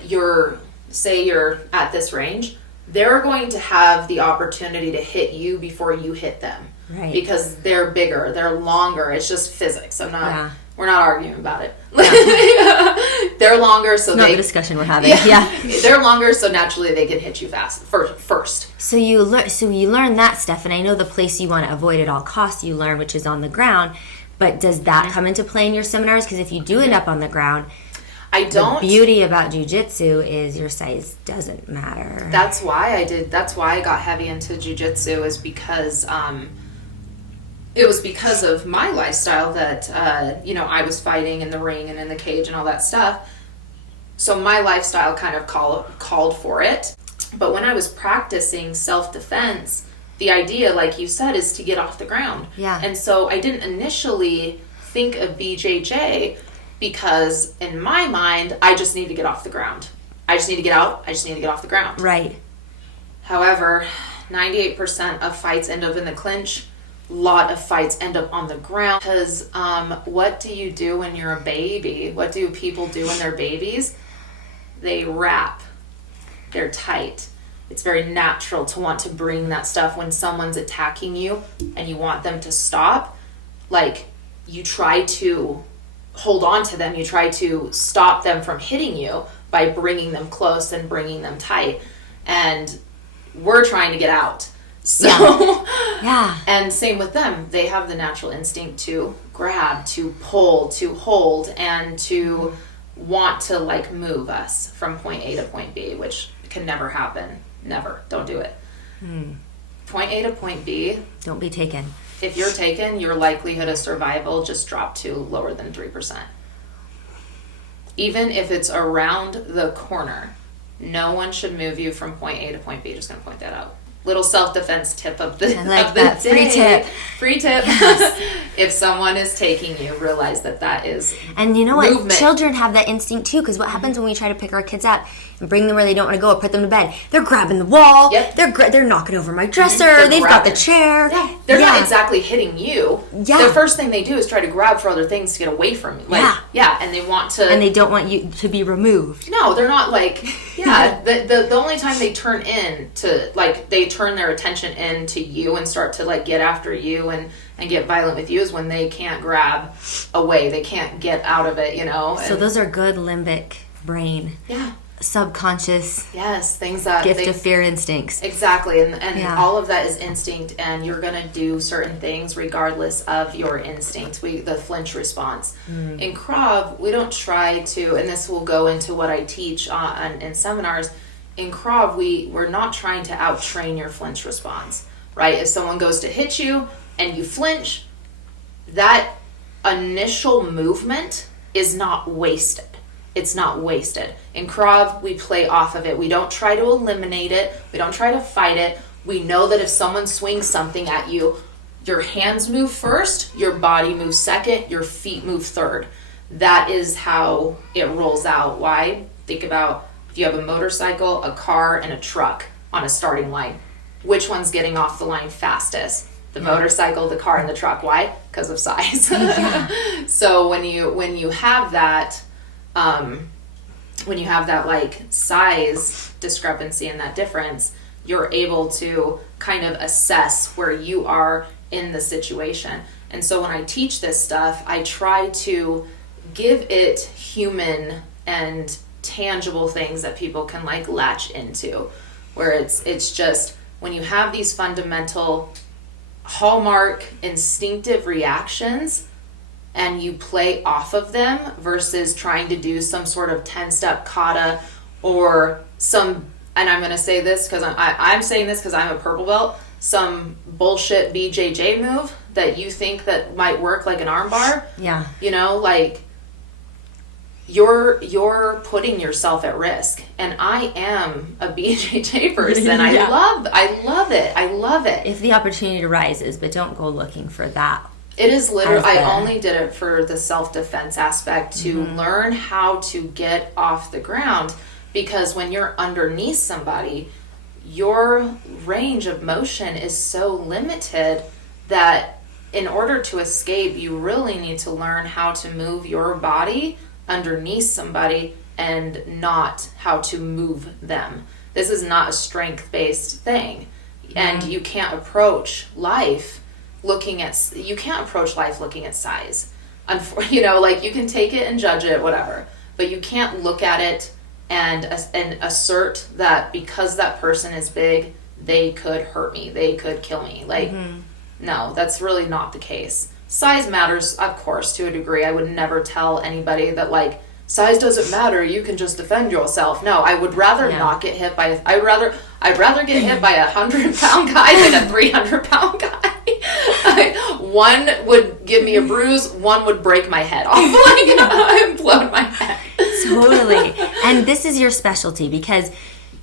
say you're at this range, they're going to have the opportunity to hit you before you hit them. Right. Because they're bigger, they're longer. It's just physics. We're not arguing about it. Yeah. They're longer, so not the discussion we're having. Yeah. They're longer, so naturally they can hit you first. So you learn that stuff, and I know the place you want to avoid at all costs you learn, which is on the ground. But does that come into play in your seminars? Because if you do end up on the ground, the beauty about jujitsu is your size doesn't matter. That's why I got heavy into jujitsu, is because it was because of my lifestyle that, I was fighting in the ring and in the cage and all that stuff. So my lifestyle kind of called for it. But when I was practicing self-defense, the idea, like you said, is to get off the ground. Yeah. And so I didn't initially think of BJJ because in my mind, I just need to get off the ground. I just need to get out. I just need to get off the ground. Right. However, 98% of fights end up in the clinch. A lot of fights end up on the ground because what do you do when you're a baby? What do people do when they're babies? They wrap. They're tight. It's very natural to want to bring that stuff when someone's attacking you and you want them to stop. Like, you try to hold on to them. You try to stop them from hitting you by bringing them close and bringing them tight. And we're trying to get out. So, yeah. And same with them. They have the natural instinct to grab, to pull, to hold, and to want to, like, move us from point A to point B, which can never happen. Never. Don't do it. Point A to point B. Don't be taken. If you're taken, your likelihood of survival just dropped to lower than 3%. Even if it's around the corner, no one should move you from point A to point B. Just going to point that out. Little self-defense tip of the, I like of the that. day. Free tip. Yes. If someone is taking you, realize that is And you know what? movement. Children have that instinct too, because what happens when we try to pick our kids up and bring them where they don't want to go or put them to bed? They're grabbing the wall. Yep. They're knocking over my dresser. They're They've grabbing. got the chair. Yeah. They're not exactly hitting you. Yeah. The first thing they do is try to grab for other things to get away from you. Like, and they want to... And they don't want you to be removed. No, they're not like... Yeah, the only time they turn in to, like, they turn their attention in to you and start to, like, get after you and get violent with you is when they can't grab away. They can't get out of it, you know? So those are good limbic brain. Yeah. Subconscious. Yes, things that... Gift of fear instincts. Exactly, and all of that is instinct, and you're going to do certain things regardless of your instincts, the flinch response. In Krav, we don't try to, and this will go into what I teach in seminars, in Krav, we're not trying to out-train your flinch response, right? If someone goes to hit you and you flinch, that initial movement is not wasted. It's not wasted. In Krav, we play off of it. We don't try to eliminate it. We don't try to fight it. We know that if someone swings something at you, your hands move first, your body moves second, your feet move third. That is how it rolls out. Why? Think about if you have a motorcycle, a car, and a truck on a starting line. Which one's getting off the line fastest? The motorcycle, the car, and the truck. Why? Because of size. So when you have that... when you have that, like, size discrepancy and that difference, you're able to kind of assess where you are in the situation. And so when I teach this stuff, I try to give it human and tangible things that people can like latch into, where it's just when you have these fundamental hallmark instinctive reactions and you play off of them versus trying to do some sort of 10-step kata or some, and I'm going to say this because I'm saying this because I'm a purple belt, some bullshit BJJ move that you think that might work like an armbar. Yeah. You know, like you're putting yourself at risk. And I am a BJJ person. Yeah. I love it. If the opportunity arises, but don't go looking for that. It is literally, I only did it for the self-defense aspect to Mm-hmm. learn how to get off the ground, because when you're underneath somebody, your range of motion is so limited that in order to escape, you really need to learn how to move your body underneath somebody and not how to move them. This is not a strength-based thing. And you can't approach life looking at size. You know, like you can take it and judge it, whatever, but you can't look at it and assert that because that person is big, they could hurt me, they could kill me. Like, no, that's really not the case. Size matters, of course, to a degree. I would never tell anybody that, like, size doesn't matter, you can just defend yourself. No, I would rather not get hit by I'd rather get hit by a 100-pound guy than a 300-pound guy. One would give me a bruise, one would break my head off. Like, implode my head. Totally. And this is your specialty because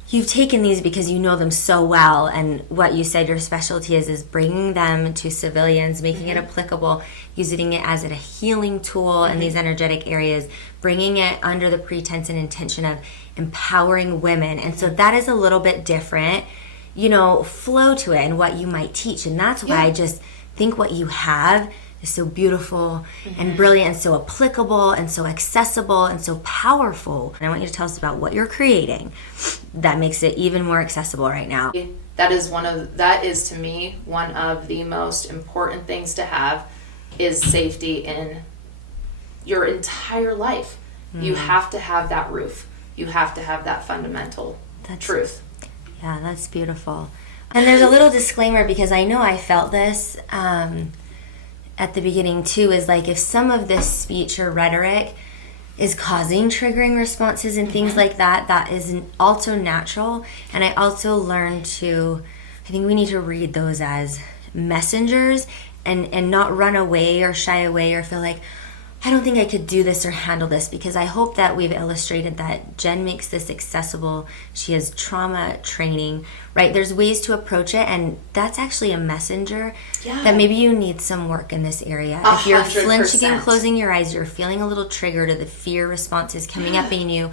you've taken these because you know them so well, and what you said your specialty is bringing them to civilians, making it applicable, using it as a healing tool in these energetic areas, bringing it under the pretense and intention of empowering women. And so that is a little bit different, you know, flow to it and what you might teach. And that's why I just think what you have is so beautiful and brilliant and so applicable and so accessible and so powerful. And I want you to tell us about what you're creating that makes it even more accessible right now. That is to me one of the most important things to have, is safety in your entire life. You have to have that roof. You have to have that fundamental truth. Yeah, that's beautiful. And there's a little disclaimer because I know I felt this at the beginning too, is like if some of this speech or rhetoric is causing triggering responses and things like that, that is also natural. And I also learned I think we need to read those as messengers and not run away or shy away or feel like, I don't think I could do this or handle this, because I hope that we've illustrated that Jen makes this accessible. She has trauma training, right? There's ways to approach it, and that's actually a messenger that maybe you need some work in this area. 100%. If you're flinching and closing your eyes, you're feeling a little triggered, or the fear response is coming up in you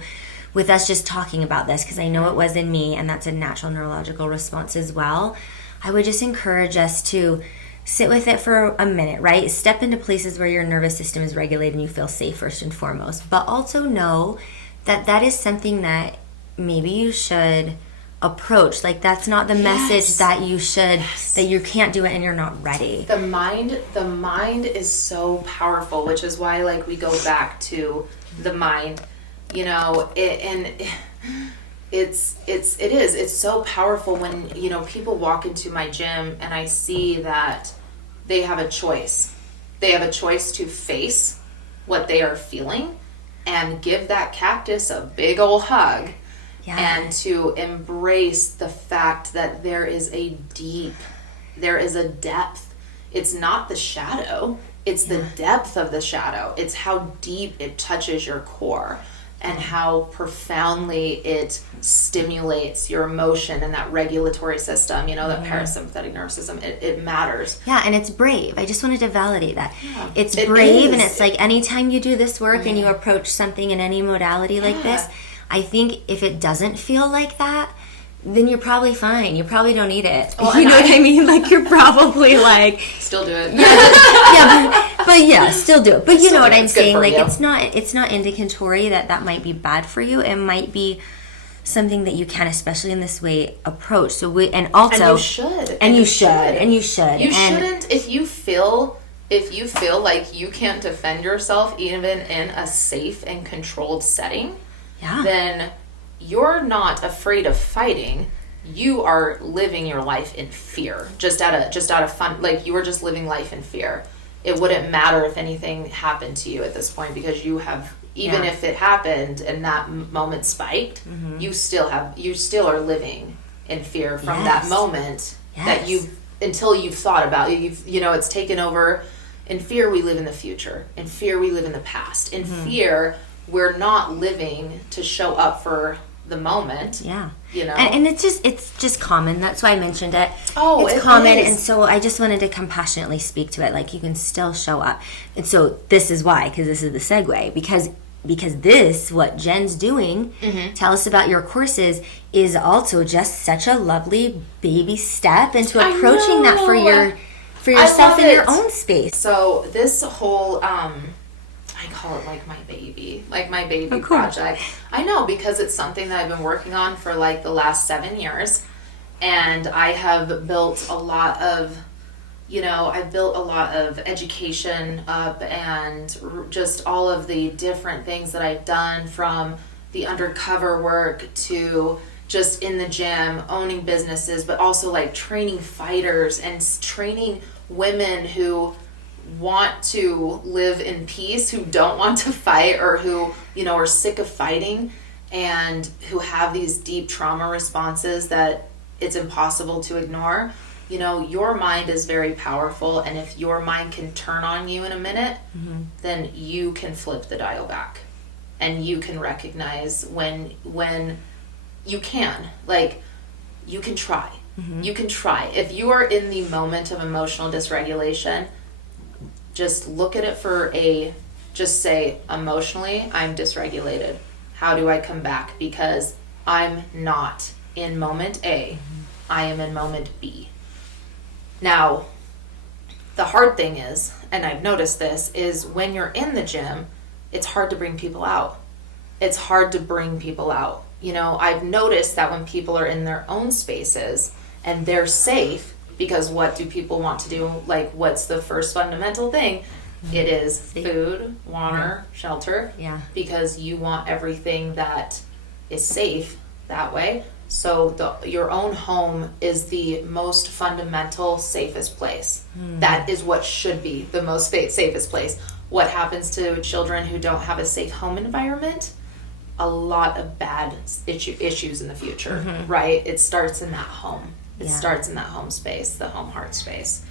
with us just talking about this, because I know it was in me, and that's a natural neurological response as well. I would just encourage us to sit with it for a minute, right? Step into places where your nervous system is regulated and you feel safe first and foremost. But also know that that is something that maybe you should approach. Like, that's not the message that you should, that you can't do it and you're not ready. The mind is so powerful, which is why, like, we go back to the mind, you know, it's so powerful when, you know, people walk into my gym and I see that they have a choice. They have a choice to face what they are feeling and give that cactus a big old hug and to embrace the fact that there is a depth. It's not the shadow, it's the depth of the shadow. It's how deep it touches your core and how profoundly it stimulates your emotion and that regulatory system, you know, that parasympathetic nervous system. It matters. Yeah, and it's brave. I just wanted to validate that. Yeah, it's brave, and it's like anytime you do this work and you approach something in any modality like this, I think if it doesn't feel like that, then you're probably fine. You probably don't need it. You know what I mean? Like, you're probably like... Still do it. But still do it. But you know what I'm saying? Like, you. it's not indicatory that might be bad for you. It might be something that you can, especially in this way, approach. So and also, and you should, and you should. You shouldn't if you feel like you can't defend yourself even in a safe and controlled setting. Yeah. Then you're not afraid of fighting. You are living your life in fear. Just out of fun, like you are just living life in fear. It wouldn't matter if anything happened to you at this point because you have. Even if it happened and that moment spiked, you still are living in fear from that moment that until you've thought about it. It's taken over. In fear, we live in the future. In fear, we live in the past. In fear, we're not living to show up for the moment. Yeah. And it's just common. That's why I mentioned it. Oh, it's common. And so I just wanted to compassionately speak to it. Like, you can still show up. And so this is why, because this is the segue. Because this, what Jen's doing, tell us about your courses, is also just such a lovely baby step into approaching that for yourself in your own space. So this whole, I call it like my baby project. I know, because it's something that I've been working on for like the last 7 years, and I have built a lot of education up and just all of the different things that I've done, from the undercover work to just in the gym, owning businesses, but also like training fighters and training women who want to live in peace, who don't want to fight, or who, are sick of fighting and who have these deep trauma responses that it's impossible to ignore. Your mind is very powerful, and if your mind can turn on you in a minute, then you can flip the dial back, and you can recognize when you can. Like, you can try. You can try. If you are in the moment of emotional dysregulation, just look at it just say, emotionally, I'm dysregulated. How do I come back? Because I'm not in moment A. I am in moment B. Now, the hard thing is, and I've noticed this, is when you're in the gym, it's hard to bring people out. It's hard to bring people out. I've noticed that when people are in their own spaces and they're safe, because what do people want to do? Like, what's the first fundamental thing? It is food, water, shelter. Yeah. Because you want everything that is safe that way. So your own home is the most fundamental, safest place. That is what should be the most safest place. What happens to children who don't have a safe home environment? A lot of bad issues in the future, right? It starts in that home. It starts in that home space, the home heart space.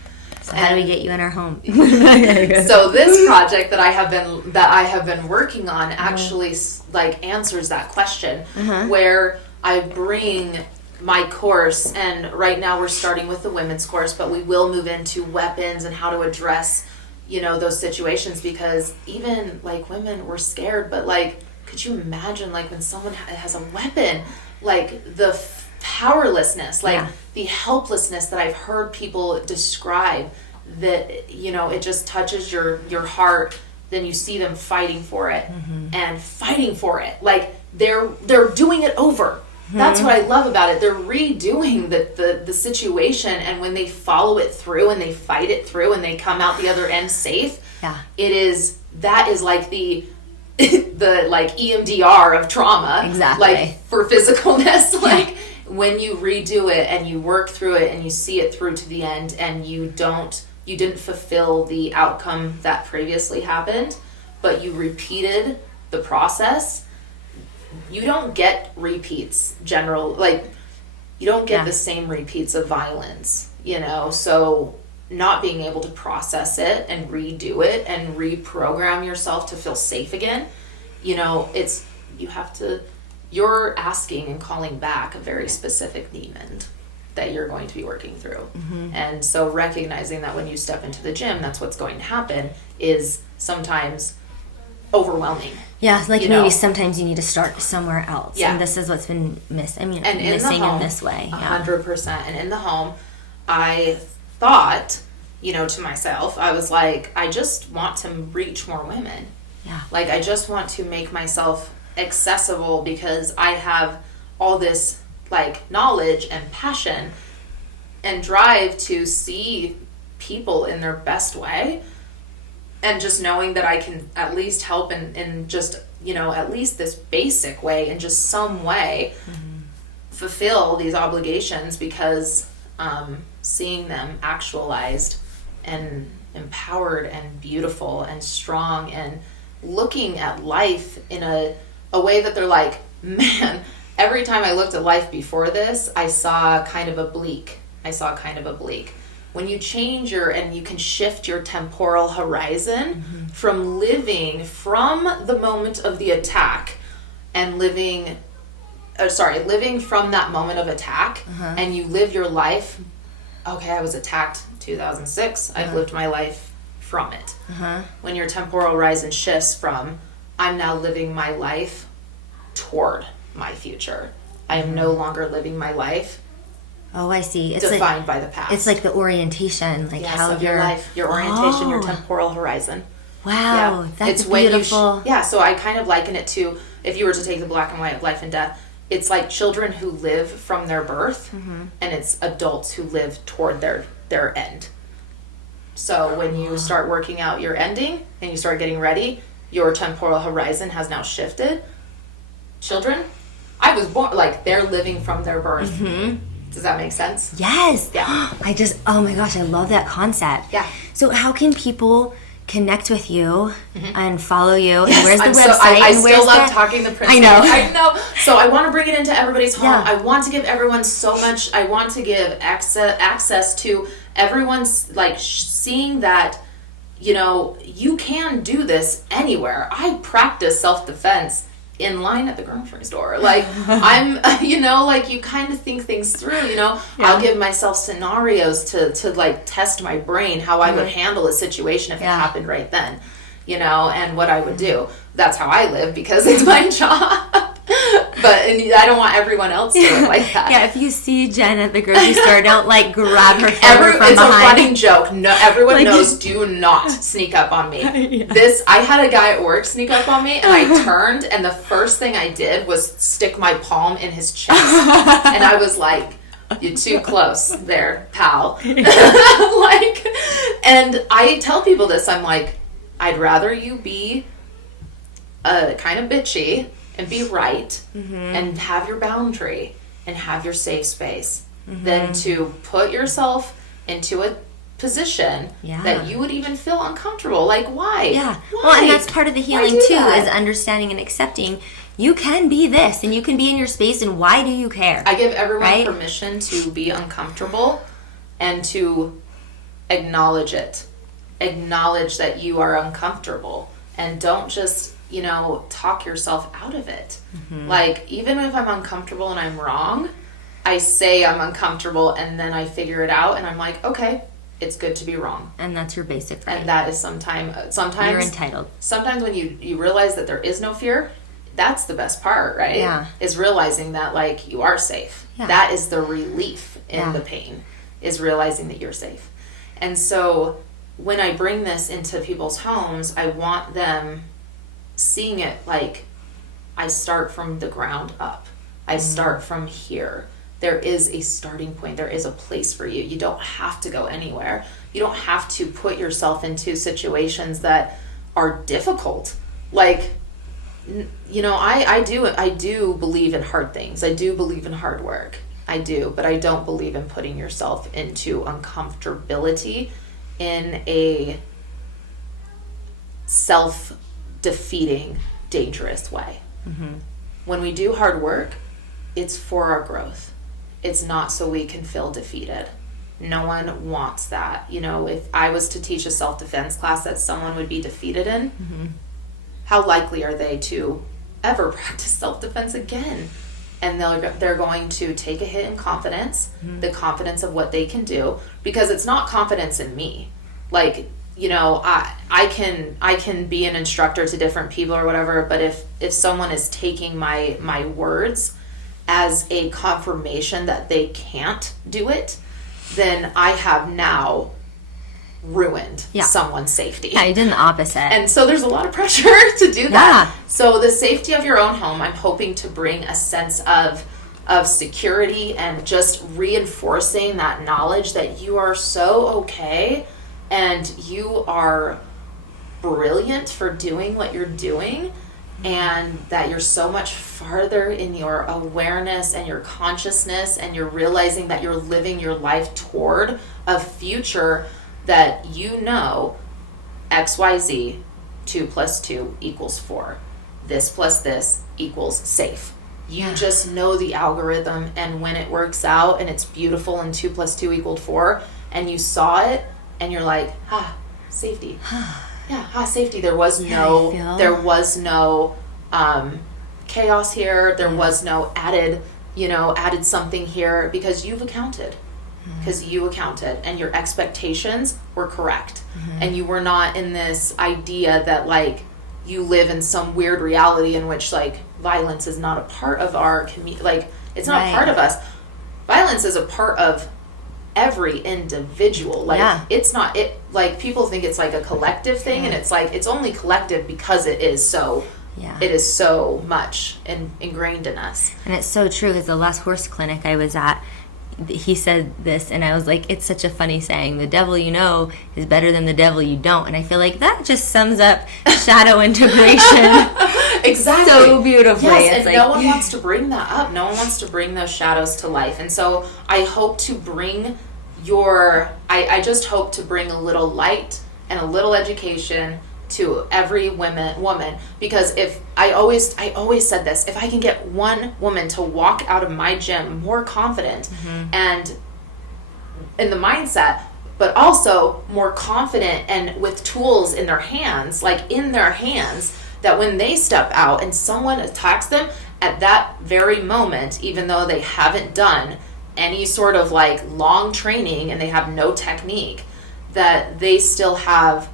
So how do we get you in our home? So this project that I have been working on actually like answers that question, where I bring my course, and right now we're starting with the women's course, but we will move into weapons and how to address, those situations, because even like women, we're scared, but like, could you imagine like when someone has a weapon, like the powerlessness, like the helplessness that I've heard people describe, that, it just touches your heart. Then you see them fighting for it and fighting for it. Like they're doing it over. That's what I love about it. They're redoing the situation, and when they follow it through and they fight it through and they come out the other end safe, that is like the like EMDR of trauma. Exactly. Like for physicalness, like when you redo it and you work through it and you see it through to the end, and you didn't fulfill the outcome that previously happened, but you repeated the process. You don't get repeats you don't get the same repeats of violence, so not being able to process it and redo it and reprogram yourself to feel safe again, you're asking and calling back a very specific demon that you're going to be working through. And so recognizing that when you step into the gym, that's what's going to happen, is sometimes overwhelming. Yeah, like maybe sometimes you need to start somewhere else. Yeah. And this is what's been missing in this way. 100%. And in the home, I thought, to myself, I was like, I just want to reach more women. Yeah. Like, I just want to make myself accessible, because I have all this like knowledge and passion and drive to see people in their best way, and just knowing that I can at least help in just, you know, at least this basic way, in just some way, fulfill these obligations, because seeing them actualized and empowered and beautiful and strong, and looking at life in a way that they're like, man, every time I looked at life before this, I saw kind of a bleak. When you change and you can shift your temporal horizon from living from the moment of the attack and living from that moment of attack, and you live your life, okay, I was attacked 2006, I've lived my life from it. When your temporal horizon shifts from, I'm now living my life toward my future. I am no longer living my life I see. It's defined by the past. It's like the orientation, like how of your life, your orientation, your temporal horizon. Wow, that's beautiful. So I kind of liken it to, if you were to take the black and white of life and death, it's like children who live from their birth, and it's adults who live toward their end. So when you start working out your ending and you start getting ready, your temporal horizon has now shifted. Children, I was born, like, they're living from their birth. Does that make sense? Yes. Yeah. Oh my gosh, I love that concept. Yeah. So how can people connect with you and follow you? Yes, and where's the website? I still love talking the principle. I know. So I want to bring it into everybody's home. Yeah. I want to give everyone so much. I want to give access to everyone's, like, seeing that, you know, you can do this anywhere. I practice self-defense in line at the grocery store. Like, I'm, you know, like, you kind of think things through, you know. I'll give myself scenarios to like test my brain how I would handle a situation if it happened right then, you know, and what I would do. That's how I live, because it's my job. But I don't want everyone else to live like that. Yeah, if you see Jen at the grocery store, don't, like, grab her shoulder from it's behind. a running joke. No, everyone like, knows, do not sneak up on me. I had a guy at work sneak up on me, and I turned, and the first thing I did was stick my palm in his chest. And I was like, you're too close there, pal. Like, and I tell people this, I'm like, I'd rather you be kind of bitchy and be right, and have your boundary and have your safe space, than to put yourself into a position that you would even feel uncomfortable. Like, why? Yeah. Why? Well, and that's part of the healing too, that? is understanding and accepting you can be this, and you can be in your space, and why do you care? I give everyone permission to be uncomfortable and to acknowledge it. Acknowledge that you are uncomfortable, and don't just, you know, talk yourself out of it. Like, even if I'm uncomfortable and I'm wrong, I say I'm uncomfortable, and then I figure it out, and I'm like, okay, it's good to be wrong. And that's your basic right. And that is sometimes you're entitled. Sometimes when you realize that there is no fear, that's the best part, right? Yeah. Is realizing that, like, you are safe. Yeah. That is the relief in the pain, is realizing that you're safe. And so when I bring this into people's homes, I want them seeing it like, I start from the ground up. I start from here. There is a starting point. There is a place for you. You don't have to go anywhere. You don't have to put yourself into situations that are difficult. Like, you know, I do believe in hard things. I do believe in hard work. I do, but I don't believe in putting yourself into uncomfortability in a self-defeating, dangerous way. When we do hard work, it's for our growth. It's not so we can feel defeated. No one wants that. You know, if I was to teach a self-defense class that someone would be defeated in, how likely are they to ever practice self-defense again? And they're going to take a hit in confidence, the confidence of what they can do, because it's not confidence in me. Like, you know, I can be an instructor to different people or whatever, but if someone is taking my words as a confirmation that they can't do it, then I have now ruined someone's safety. Yeah, you did the opposite. And so there's a lot of pressure to do that. So the safety of your own home, I'm hoping to bring a sense of of security and just reinforcing that knowledge that you are so okay and you are brilliant for doing what you're doing, and that you're so much farther in your awareness and your consciousness, and you're realizing that you're living your life toward a future that you know XYZ 2 + 2 = 4. This plus this equals safe. You just know the algorithm, and when it works out and it's beautiful and 2 + 2 = 4, and you saw it and you're like, safety. Safety. There was no chaos here. There was no added something here, because you've accounted. Because you accounted, and your expectations were correct. And you were not in this idea that like you live in some weird reality in which like violence is not a part of our community. Like, it's not a part of us. Violence is a part of every individual. Like, it's not, like, people think it's like a collective thing, and it's like, it's only collective because it is so much ingrained in us. And it's so true, because the last horse clinic I was at, he said this, and I was like, it's such a funny saying, the devil you know is better than the devil you don't. And I feel like that just sums up shadow integration exactly so beautifully. Yes, and like, no one wants to bring that up. No one wants to bring those shadows to life. And so I hope to bring I just hope to bring a little light and a little education to every woman, because if I always said this, if I can get one woman to walk out of my gym more confident and in the mindset, but also more confident and with tools in their hands, that when they step out and someone attacks them at that very moment, even though they haven't done any sort of like long training and they have no technique, that they still have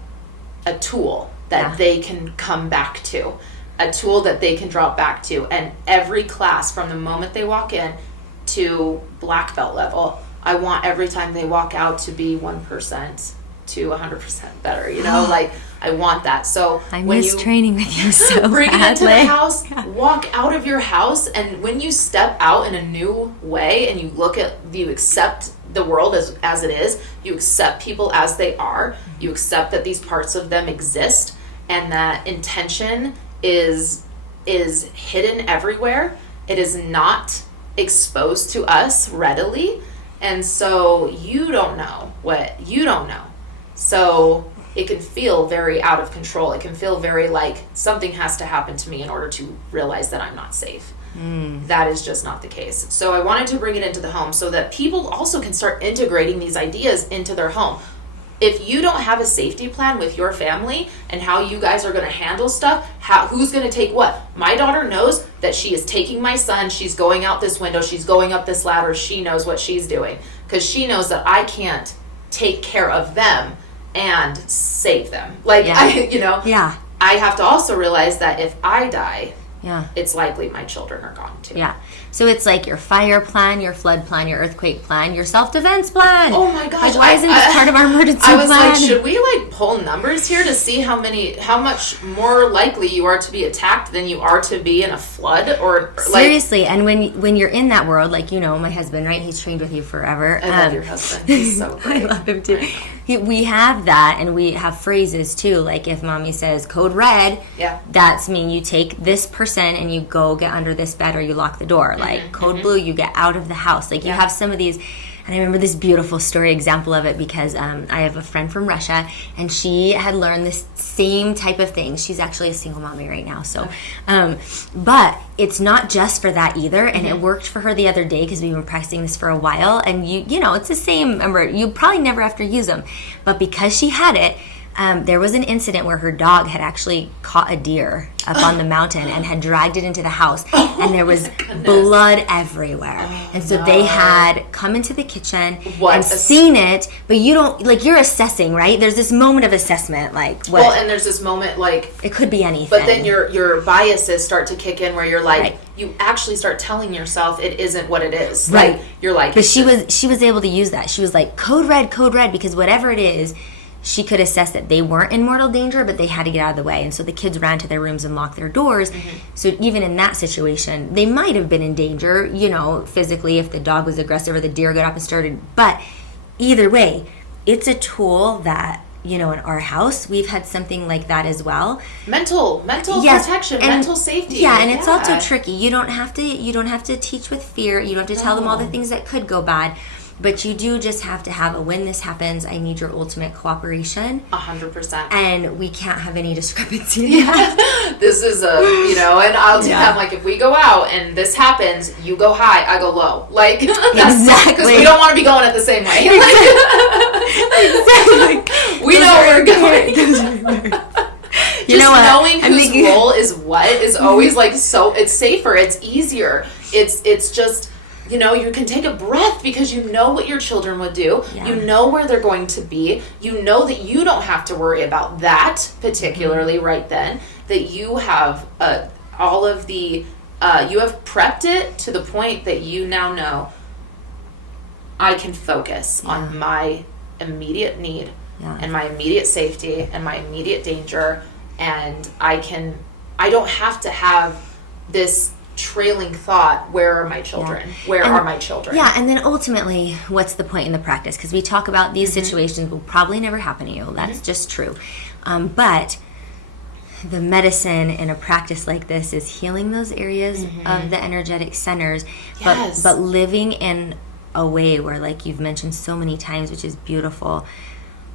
a tool that they can come back to, a tool that they can drop back to. And every class, from the moment they walk in to black belt level, I want every time they walk out to be 1% to 100% better, like, I want that. So I when miss you training with you so bring badly. it into the house, walk out of your house, and when you step out in a new way and you accept the world as it is, you accept people as they are, you accept that these parts of them exist, and that intention is hidden everywhere. It is not exposed to us readily, and so you don't know what you don't know. So it can feel very out of control. It can feel very like something has to happen to me in order to realize that I'm not safe. That is just not the case. So I wanted to bring it into the home so that people also can start integrating these ideas into their home. If you don't have a safety plan with your family and how you guys are going to handle stuff, who's going to take what? My daughter knows that she is taking my son, she's going out this window, she's going up this ladder, she knows what she's doing, because she knows that I can't take care of them and save them. Like, I have to also realize that if I die, it's likely my children are gone too. Yeah. So it's like your fire plan, your flood plan, your earthquake plan, your self-defense plan. Oh my gosh. Like, why isn't this part of our emergency plan? I was like, should we like pull numbers here to see how much more likely you are to be attacked than you are to be in a flood? Or like, seriously, and when you're in that world, like, my husband, right? He's trained with you forever. I love your husband. He's so great. I love him too. We have that, and we have phrases too. Like, if mommy says code red, that's mean you take this person and you go get under this bed or you lock the door. Like, code blue, you get out of the house. Like, you have some of these. And I remember this beautiful story example of it because I have a friend from Russia, and she had learned this same type of thing. She's actually a single mommy right now. So, but it's not just for that either. And it worked for her the other day because we've been practicing this for a while. And it's the same. Remember, you probably never have to use them, but because she had it, there was an incident where her dog had actually caught a deer up on the mountain and had dragged it into the house, and there was blood everywhere. And so they had come into the kitchen and seen it, but you don't, like, you're assessing, right? There's this moment of assessment, like, what? Well, and there's this moment, like, it could be anything. But then your biases start to kick in where you're like, you actually start telling yourself it isn't what it is. Right. Like, you're like. But she was able to use that. She was like, code red, because whatever it is, she could assess that they weren't in mortal danger, but they had to get out of the way. And so the kids ran to their rooms and locked their doors. So even in that situation, they might have been in danger, you know, physically, if the dog was aggressive or the deer got up and started. But either way, it's a tool that, you know, in our house, we've had something like that as well. Mental protection, mental safety. Yeah, and it's also tricky. You don't have to teach with fear. You don't have to tell them all the things that could go bad. But you do just have to have a, when this happens, I need your ultimate cooperation. 100%. And we can't have any discrepancy. Yeah. This is you know, and I'll tell them, like, if we go out and this happens, you go high, I go low. Like, that's because we don't want to be going it the same way. Exactly. We know where we're going. You know what? Knowing whose role is what is always, like, so, it's safer, it's easier. It's just... You know, you can take a breath because you know what your children would do. Yeah. You know where they're going to be. You know that you don't have to worry about that particularly right then. That you have all of the, you have prepped it to the point that you now know I can focus on my immediate need and my immediate safety and my immediate danger. And I don't have to have this trailing thought, where are my children? Where are my children? Yeah, and then ultimately, what's the point in the practice? Because we talk about these situations will probably never happen to you. That's just true. But the medicine in a practice like this is healing those areas of the energetic centers, but living in a way where, like you've mentioned so many times, which is beautiful,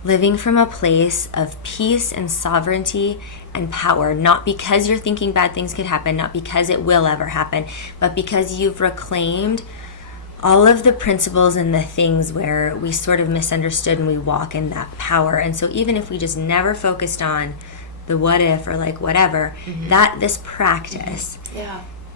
living from a place of peace and sovereignty and power, not because you're thinking bad things could happen, not because it will ever happen, but because you've reclaimed all of the principles and the things where we sort of misunderstood, and we walk in that power. And so even if we just never focused on the what if or like whatever, that this practice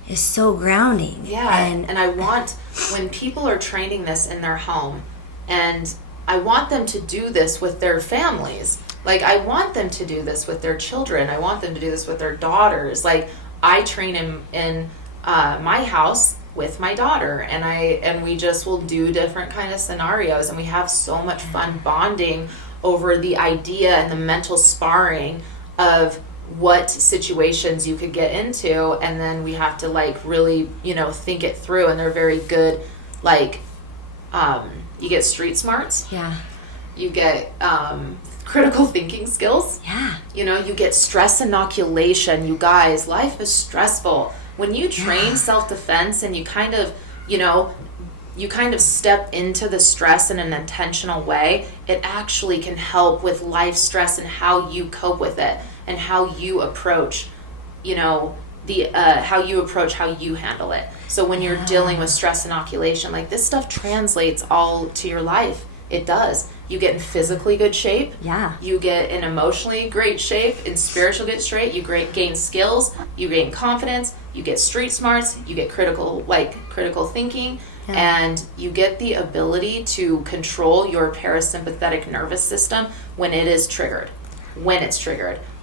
is so grounding. Yeah, and I want, when people are training this in their home, and I want them to do this with their families. Like, I want them to do this with their children. I want them to do this with their daughters. Like, I train in my house with my daughter, and we just will do different kind of scenarios, and we have so much fun bonding over the idea and the mental sparring of what situations you could get into, and then we have to, like, really, you know, think it through. And they're very good, like, you get street smarts. Yeah. You get critical thinking skills. Yeah. You know, you get stress inoculation. You guys, life is stressful. When you train self-defense and you kind of, you know, step into the stress in an intentional way, it actually can help with life stress and how you cope with it and how you approach, you know, how you handle it. So when you're dealing with stress inoculation, like, this stuff translates all to your life. It does. You get in physically good shape. Yeah. You get in emotionally great shape, in spiritual good shape. You gain skills. You gain confidence. You get street smarts. You get critical thinking. Yeah. And you get the ability to control your parasympathetic nervous system when it's triggered.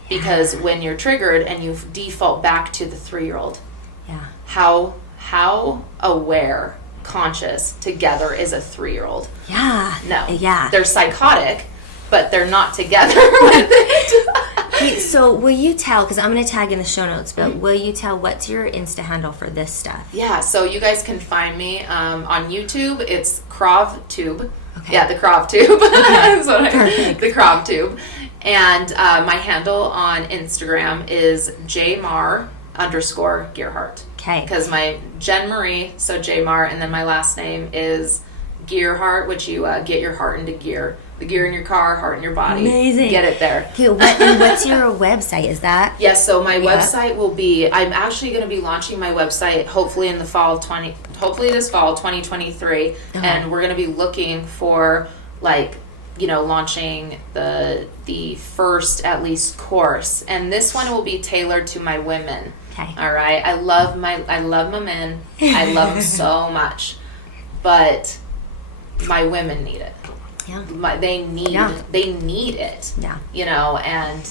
Because when you're triggered and you default back to the 3-year-old, how aware, conscious together is a 3-year-old? Yeah. No. Yeah. They're psychotic, but they're not together with it. Wait, so will you tell, because I'm going to tag in the show notes, but will you tell what's your Insta handle for this stuff? Yeah, so you guys can find me on YouTube. It's Krav Tube. Okay. Yeah, the Krav Tube. Okay. The Krav Tube. And my handle on Instagram is jmar_Gearhart. Okay. Because my Jen Marie, so Jmar, and then my last name is Gearhart, which you get your heart into gear. The gear in your car, heart in your body. Amazing. Get it there. Okay, what's your website? Is that? Yes, so my website will be, I'm actually going to be launching my website hopefully in the fall of 2023. And we're going to be looking for, like, you know, launching the first, at least, course. And this one will be tailored to my women. Okay. All right. I love my men. I love them so much. But my women need it. Yeah. They need it. Yeah. You know, and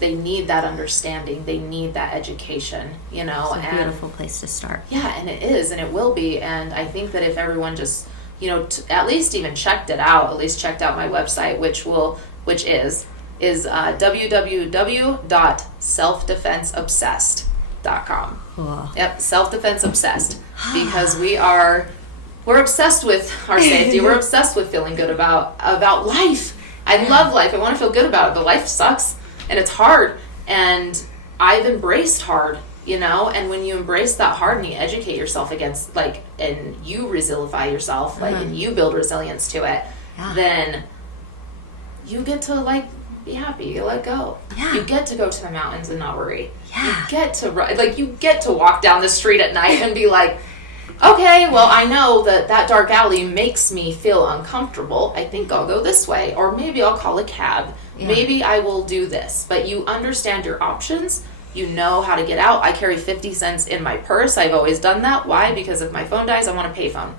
they need that understanding. They need that education, you know. It's a beautiful place to start. Yeah, and it is, and it will be. And I think that if everyone just, you know, at least even checked it out, at least checked out my website, which will which is www.selfdefenseobsessed.com. Cool. Yep, self-defense obsessed, because we're obsessed with our safety. We're obsessed with feeling good about life. I love life. I want to feel good about it, but life sucks and it's hard. And I've embraced hard, and when you embrace that hard and you educate yourself against, and you resilify yourself, and you build resilience to it, then you get to, be happy. You let go. Yeah. You get to go to the mountains and not worry. Yeah. You get to you get to walk down the street at night and be like, okay, well, I know that dark alley makes me feel uncomfortable. I think I'll go this way, or maybe I'll call a cab. Yeah. Maybe I will do this. But you understand your options. You know how to get out. I carry 50 cents in my purse. I've always done that. Why? Because if my phone dies, I want a payphone.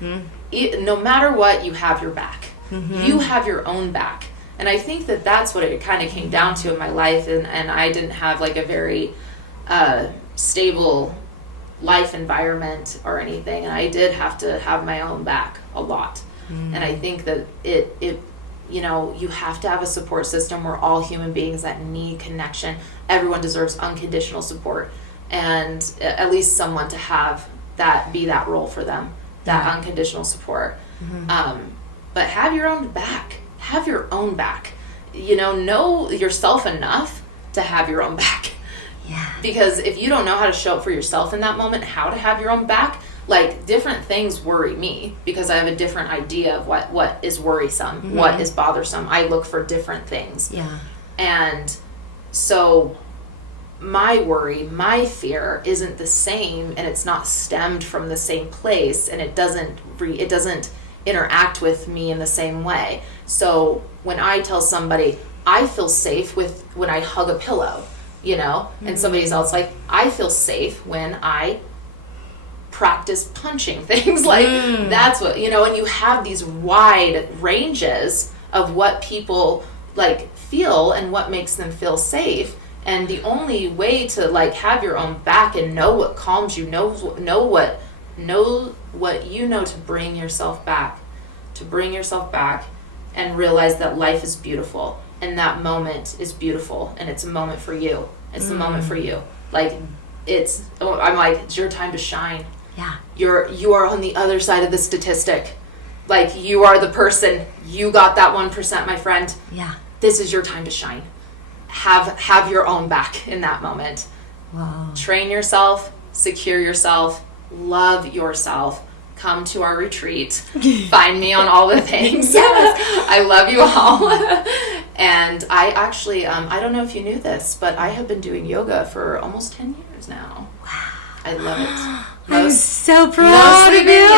Mm-hmm. No matter what, you have your back. Mm-hmm. You have your own back. And I think that's what it kind of came down to in my life, and I didn't have a very stable life environment or anything, and I did have to have my own back a lot. And I think that it you have to have a support system. We're all human beings that need connection. Everyone deserves unconditional support, and at least someone to have that be that role for them, that unconditional support. But have your own back. Have your own back. Know yourself enough to have your own back. Yeah. Because if you don't know how to show up for yourself in that moment, how to have your own back, different things worry me because I have a different idea of what is worrisome, what is bothersome. I look for different things. Yeah. And so my worry, my fear isn't the same, and it's not stemmed from the same place, and it doesn't interact with me in the same way. So when I tell somebody I feel safe when I hug a pillow, and somebody else I feel safe when I practice punching things, that's what, and you have these wide ranges of what people feel and what makes them feel safe. And the only way to have your own back and know what calms you, know what you know to bring yourself back, and realize that life is beautiful, and that moment is beautiful, and it's a moment for you. It's a moment for you. It's your time to shine. Yeah. You are on the other side of the statistic. You are the person. You got that 1%, my friend. Yeah. This is your time to shine. Have your own back in that moment. Wow. Train yourself, secure yourself, love yourself. Come to our retreat. Find me on all the things. Yes. I love you all. And I actually, I don't know if you knew this, but I have been doing yoga for almost 10 years now. Wow. I love it. I'm so proud of you.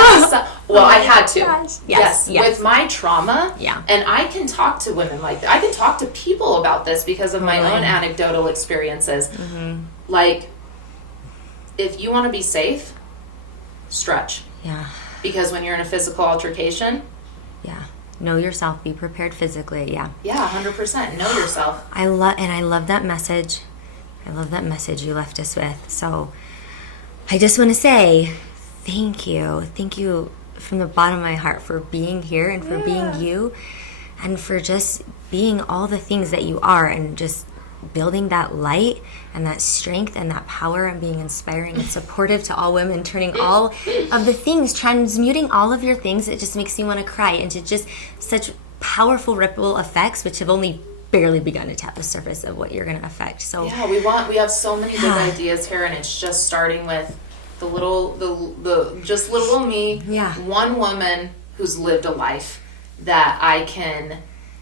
Well, I had to. Yes. With my trauma, and I can talk to women like that. I can talk to people about this because of my own anecdotal experiences. If you want to be safe, stretch. Yeah. Because when you're in a physical altercation, know yourself, be prepared physically. Yeah, 100%. Know yourself. I love that message. I love that message you left us with. So I just want to say thank you from the bottom of my heart for being here and for being you, and for just being all the things that you are, and just building that light and that strength and that power, and being inspiring and supportive to all women, turning all of the things, transmuting all of your things that just makes you want to cry into just such powerful ripple effects, which have only barely begun to tap the surface of what you're going to affect. So we have so many big ideas here, and it's just starting with the little me, one woman who's lived a life that I can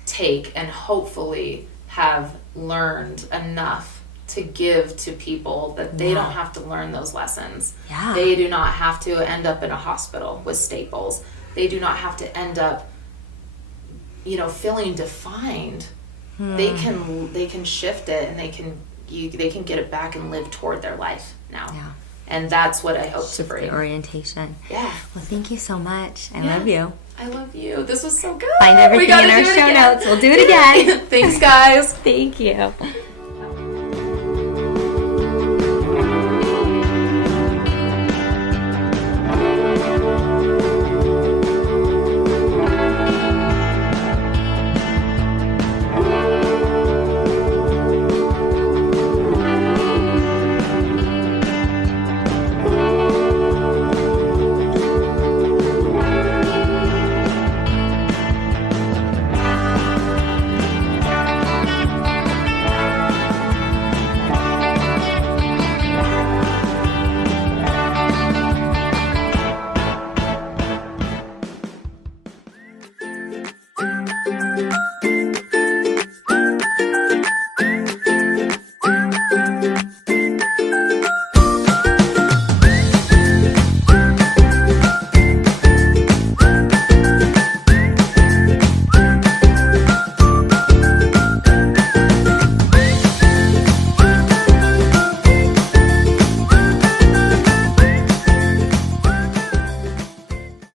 take and hopefully have learned enough to give to people that they don't have to learn those lessons. Yeah. They do not have to end up in a hospital with staples. They do not have to end up, feeling defined. They can shift it, and they can get it back and live toward their life now. Yeah. And that's what I hope to bring. The orientation. Yeah. Well, thank you so much. I love you. I love you. This was so good. Find everything in our show notes. We'll do it again. Thanks, guys. Thank you.